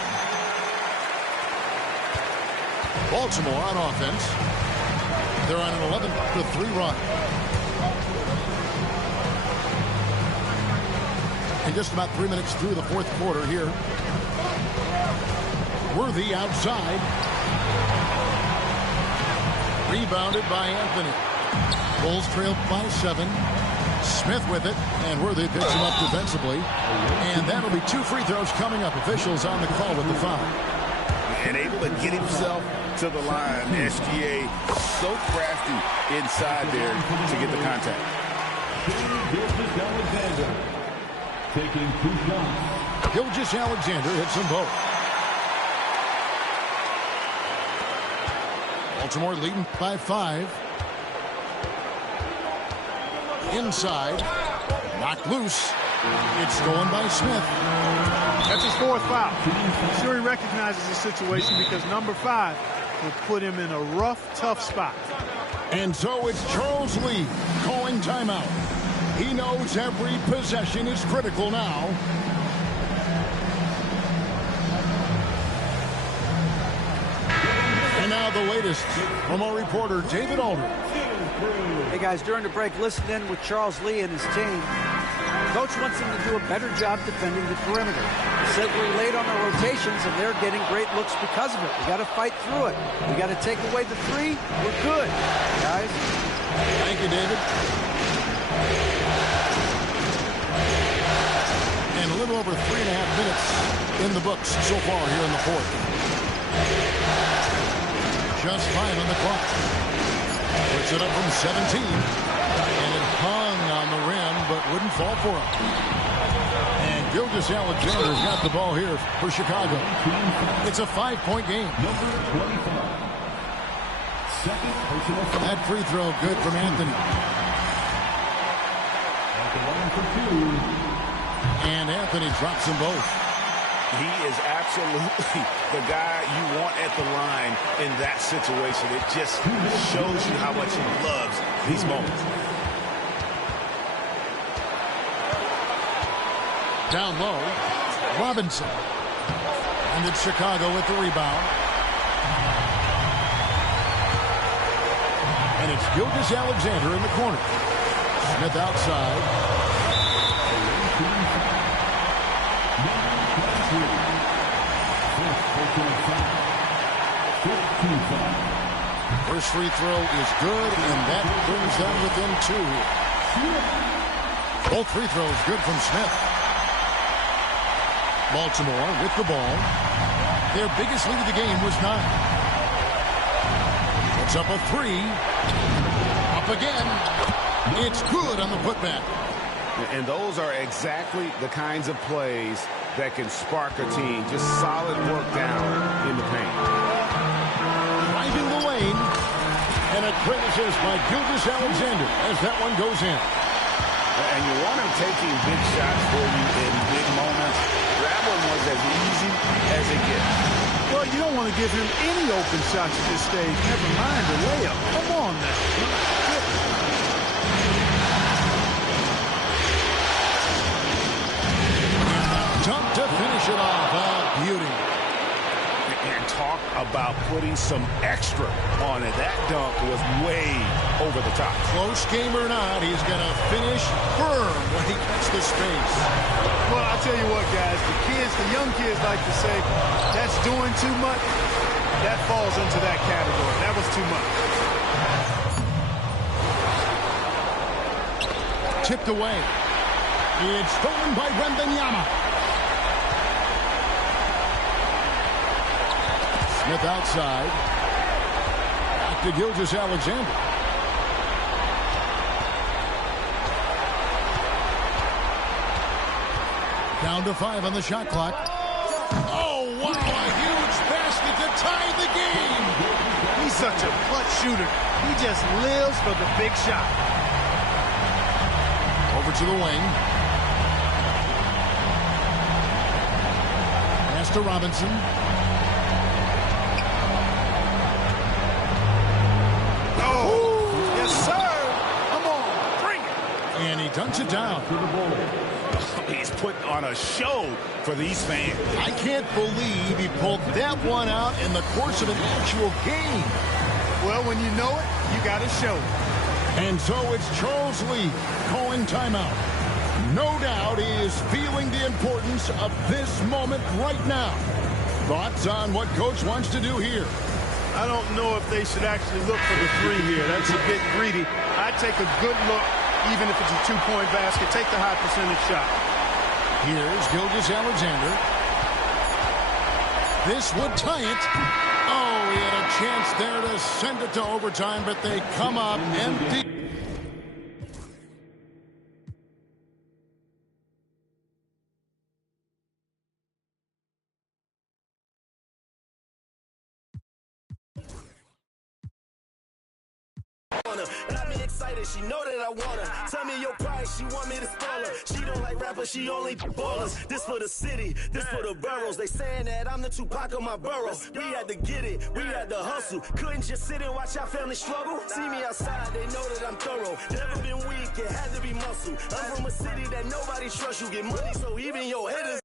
Baltimore on offense. They're on an 11-3 run. And just about 3 minutes through the fourth quarter here. Worthy outside. Rebounded by Anthony. Bulls trail by 7. Smith with it, and Worthy picks him up defensively. And that'll be 2 free throws coming up. Officials on the call with the foul. And able to get himself to the line. SGA so crafty inside there to get the contact. Gilgeous-Alexander taking 2 shots. Gilgeous-Alexander hits them both. Baltimore leading by 5. Inside. Knocked loose. It's going by Smith. That's his 4th foul. I'm sure he recognizes the situation because number 5 will put him in a rough, tough spot. And so it's Charles Lee calling timeout. He knows every possession is critical now. And now the latest from our reporter, David Aldridge. Hey guys, during the break, listen in with Charles Lee and his team. Coach wants them to do a better job defending the perimeter. He said we're late on our rotations and they're getting great looks because of it. We got to fight through it. We got to take away the 3. We're good, guys. Thank you, David. And a little over 3.5 minutes in the books so far here in the fourth. Just 5 on the clock. Puts it up from 17. And it hung on the rim, but wouldn't fall for him. And Gilgeous-Alexander's got the ball here for Chicago. It's a 5-point game. Number 25. Second personal foul. That free throw good from Anthony. At the line for 2. And Anthony drops them both. He is absolutely the guy you want at the line in that situation. It just shows you how much he loves these moments. Down low, Robinson. And it's Chicago with the rebound. And it's Gilgeous-Alexander in the corner. Smith outside. First free throw is good, and that brings them within 2. Both free throws good from Smith. Baltimore with the ball. Their biggest lead of the game was 9. It's up a 3. Up again. It's good on the putback. And those are exactly the kinds of plays that can spark a team. Just solid work down in the paint. Driving the lane. And a great assist by Gilgeous-Alexander as that one goes in. And you want him taking big shots for you in big moments. That one was as easy as it gets. Well, you don't want to give him any open shots at this stage. Never mind a layup. Come on now. Dunk to finish it off. A beauty. And talk about putting some extra on it. That dunk was way over the top. Close game or not, he's going to finish firm when he gets the space. Well, I'll tell you what, guys. The young kids like to say, that's doing too much. That falls into that category. That was too much. Tipped away. It's stolen by Wembanyama. Smith outside. Back to Gilgeous-Alexander. Down to 5 on the shot clock. Oh, wow, a huge basket to tie the game. He's such a clutch shooter. He just lives for the big shot. Over to the wing. Pass to Robinson. Dunks it down. He's putting on a show for these fans. I can't believe he pulled that one out in the course of an actual game. Well, when you know it, you got to show it. And so it's Charles Lee calling timeout. No doubt he is feeling the importance of this moment right now. Thoughts on what Coach wants to do here? I don't know if they should actually look for the three here. That's a bit greedy. I'd take a good look. Even if it's a two-point basket, take the high percentage shot. Here's Gilgeous-Alexander. This would tie it. Oh, he had a chance there to send it to overtime, but they come up empty. And I be excited, she know that I want her. Tell me your price, she want me to spoil her. She don't like rappers, she only ballers. This for the city, this for the boroughs. They saying that I'm the Tupac of my borough. We had to get it, we had to hustle. Couldn't just sit and watch our family struggle. See me outside, they know that I'm thorough. Never been weak, it had to be muscle. I'm from a city that nobody trusts. You get money, so even your haters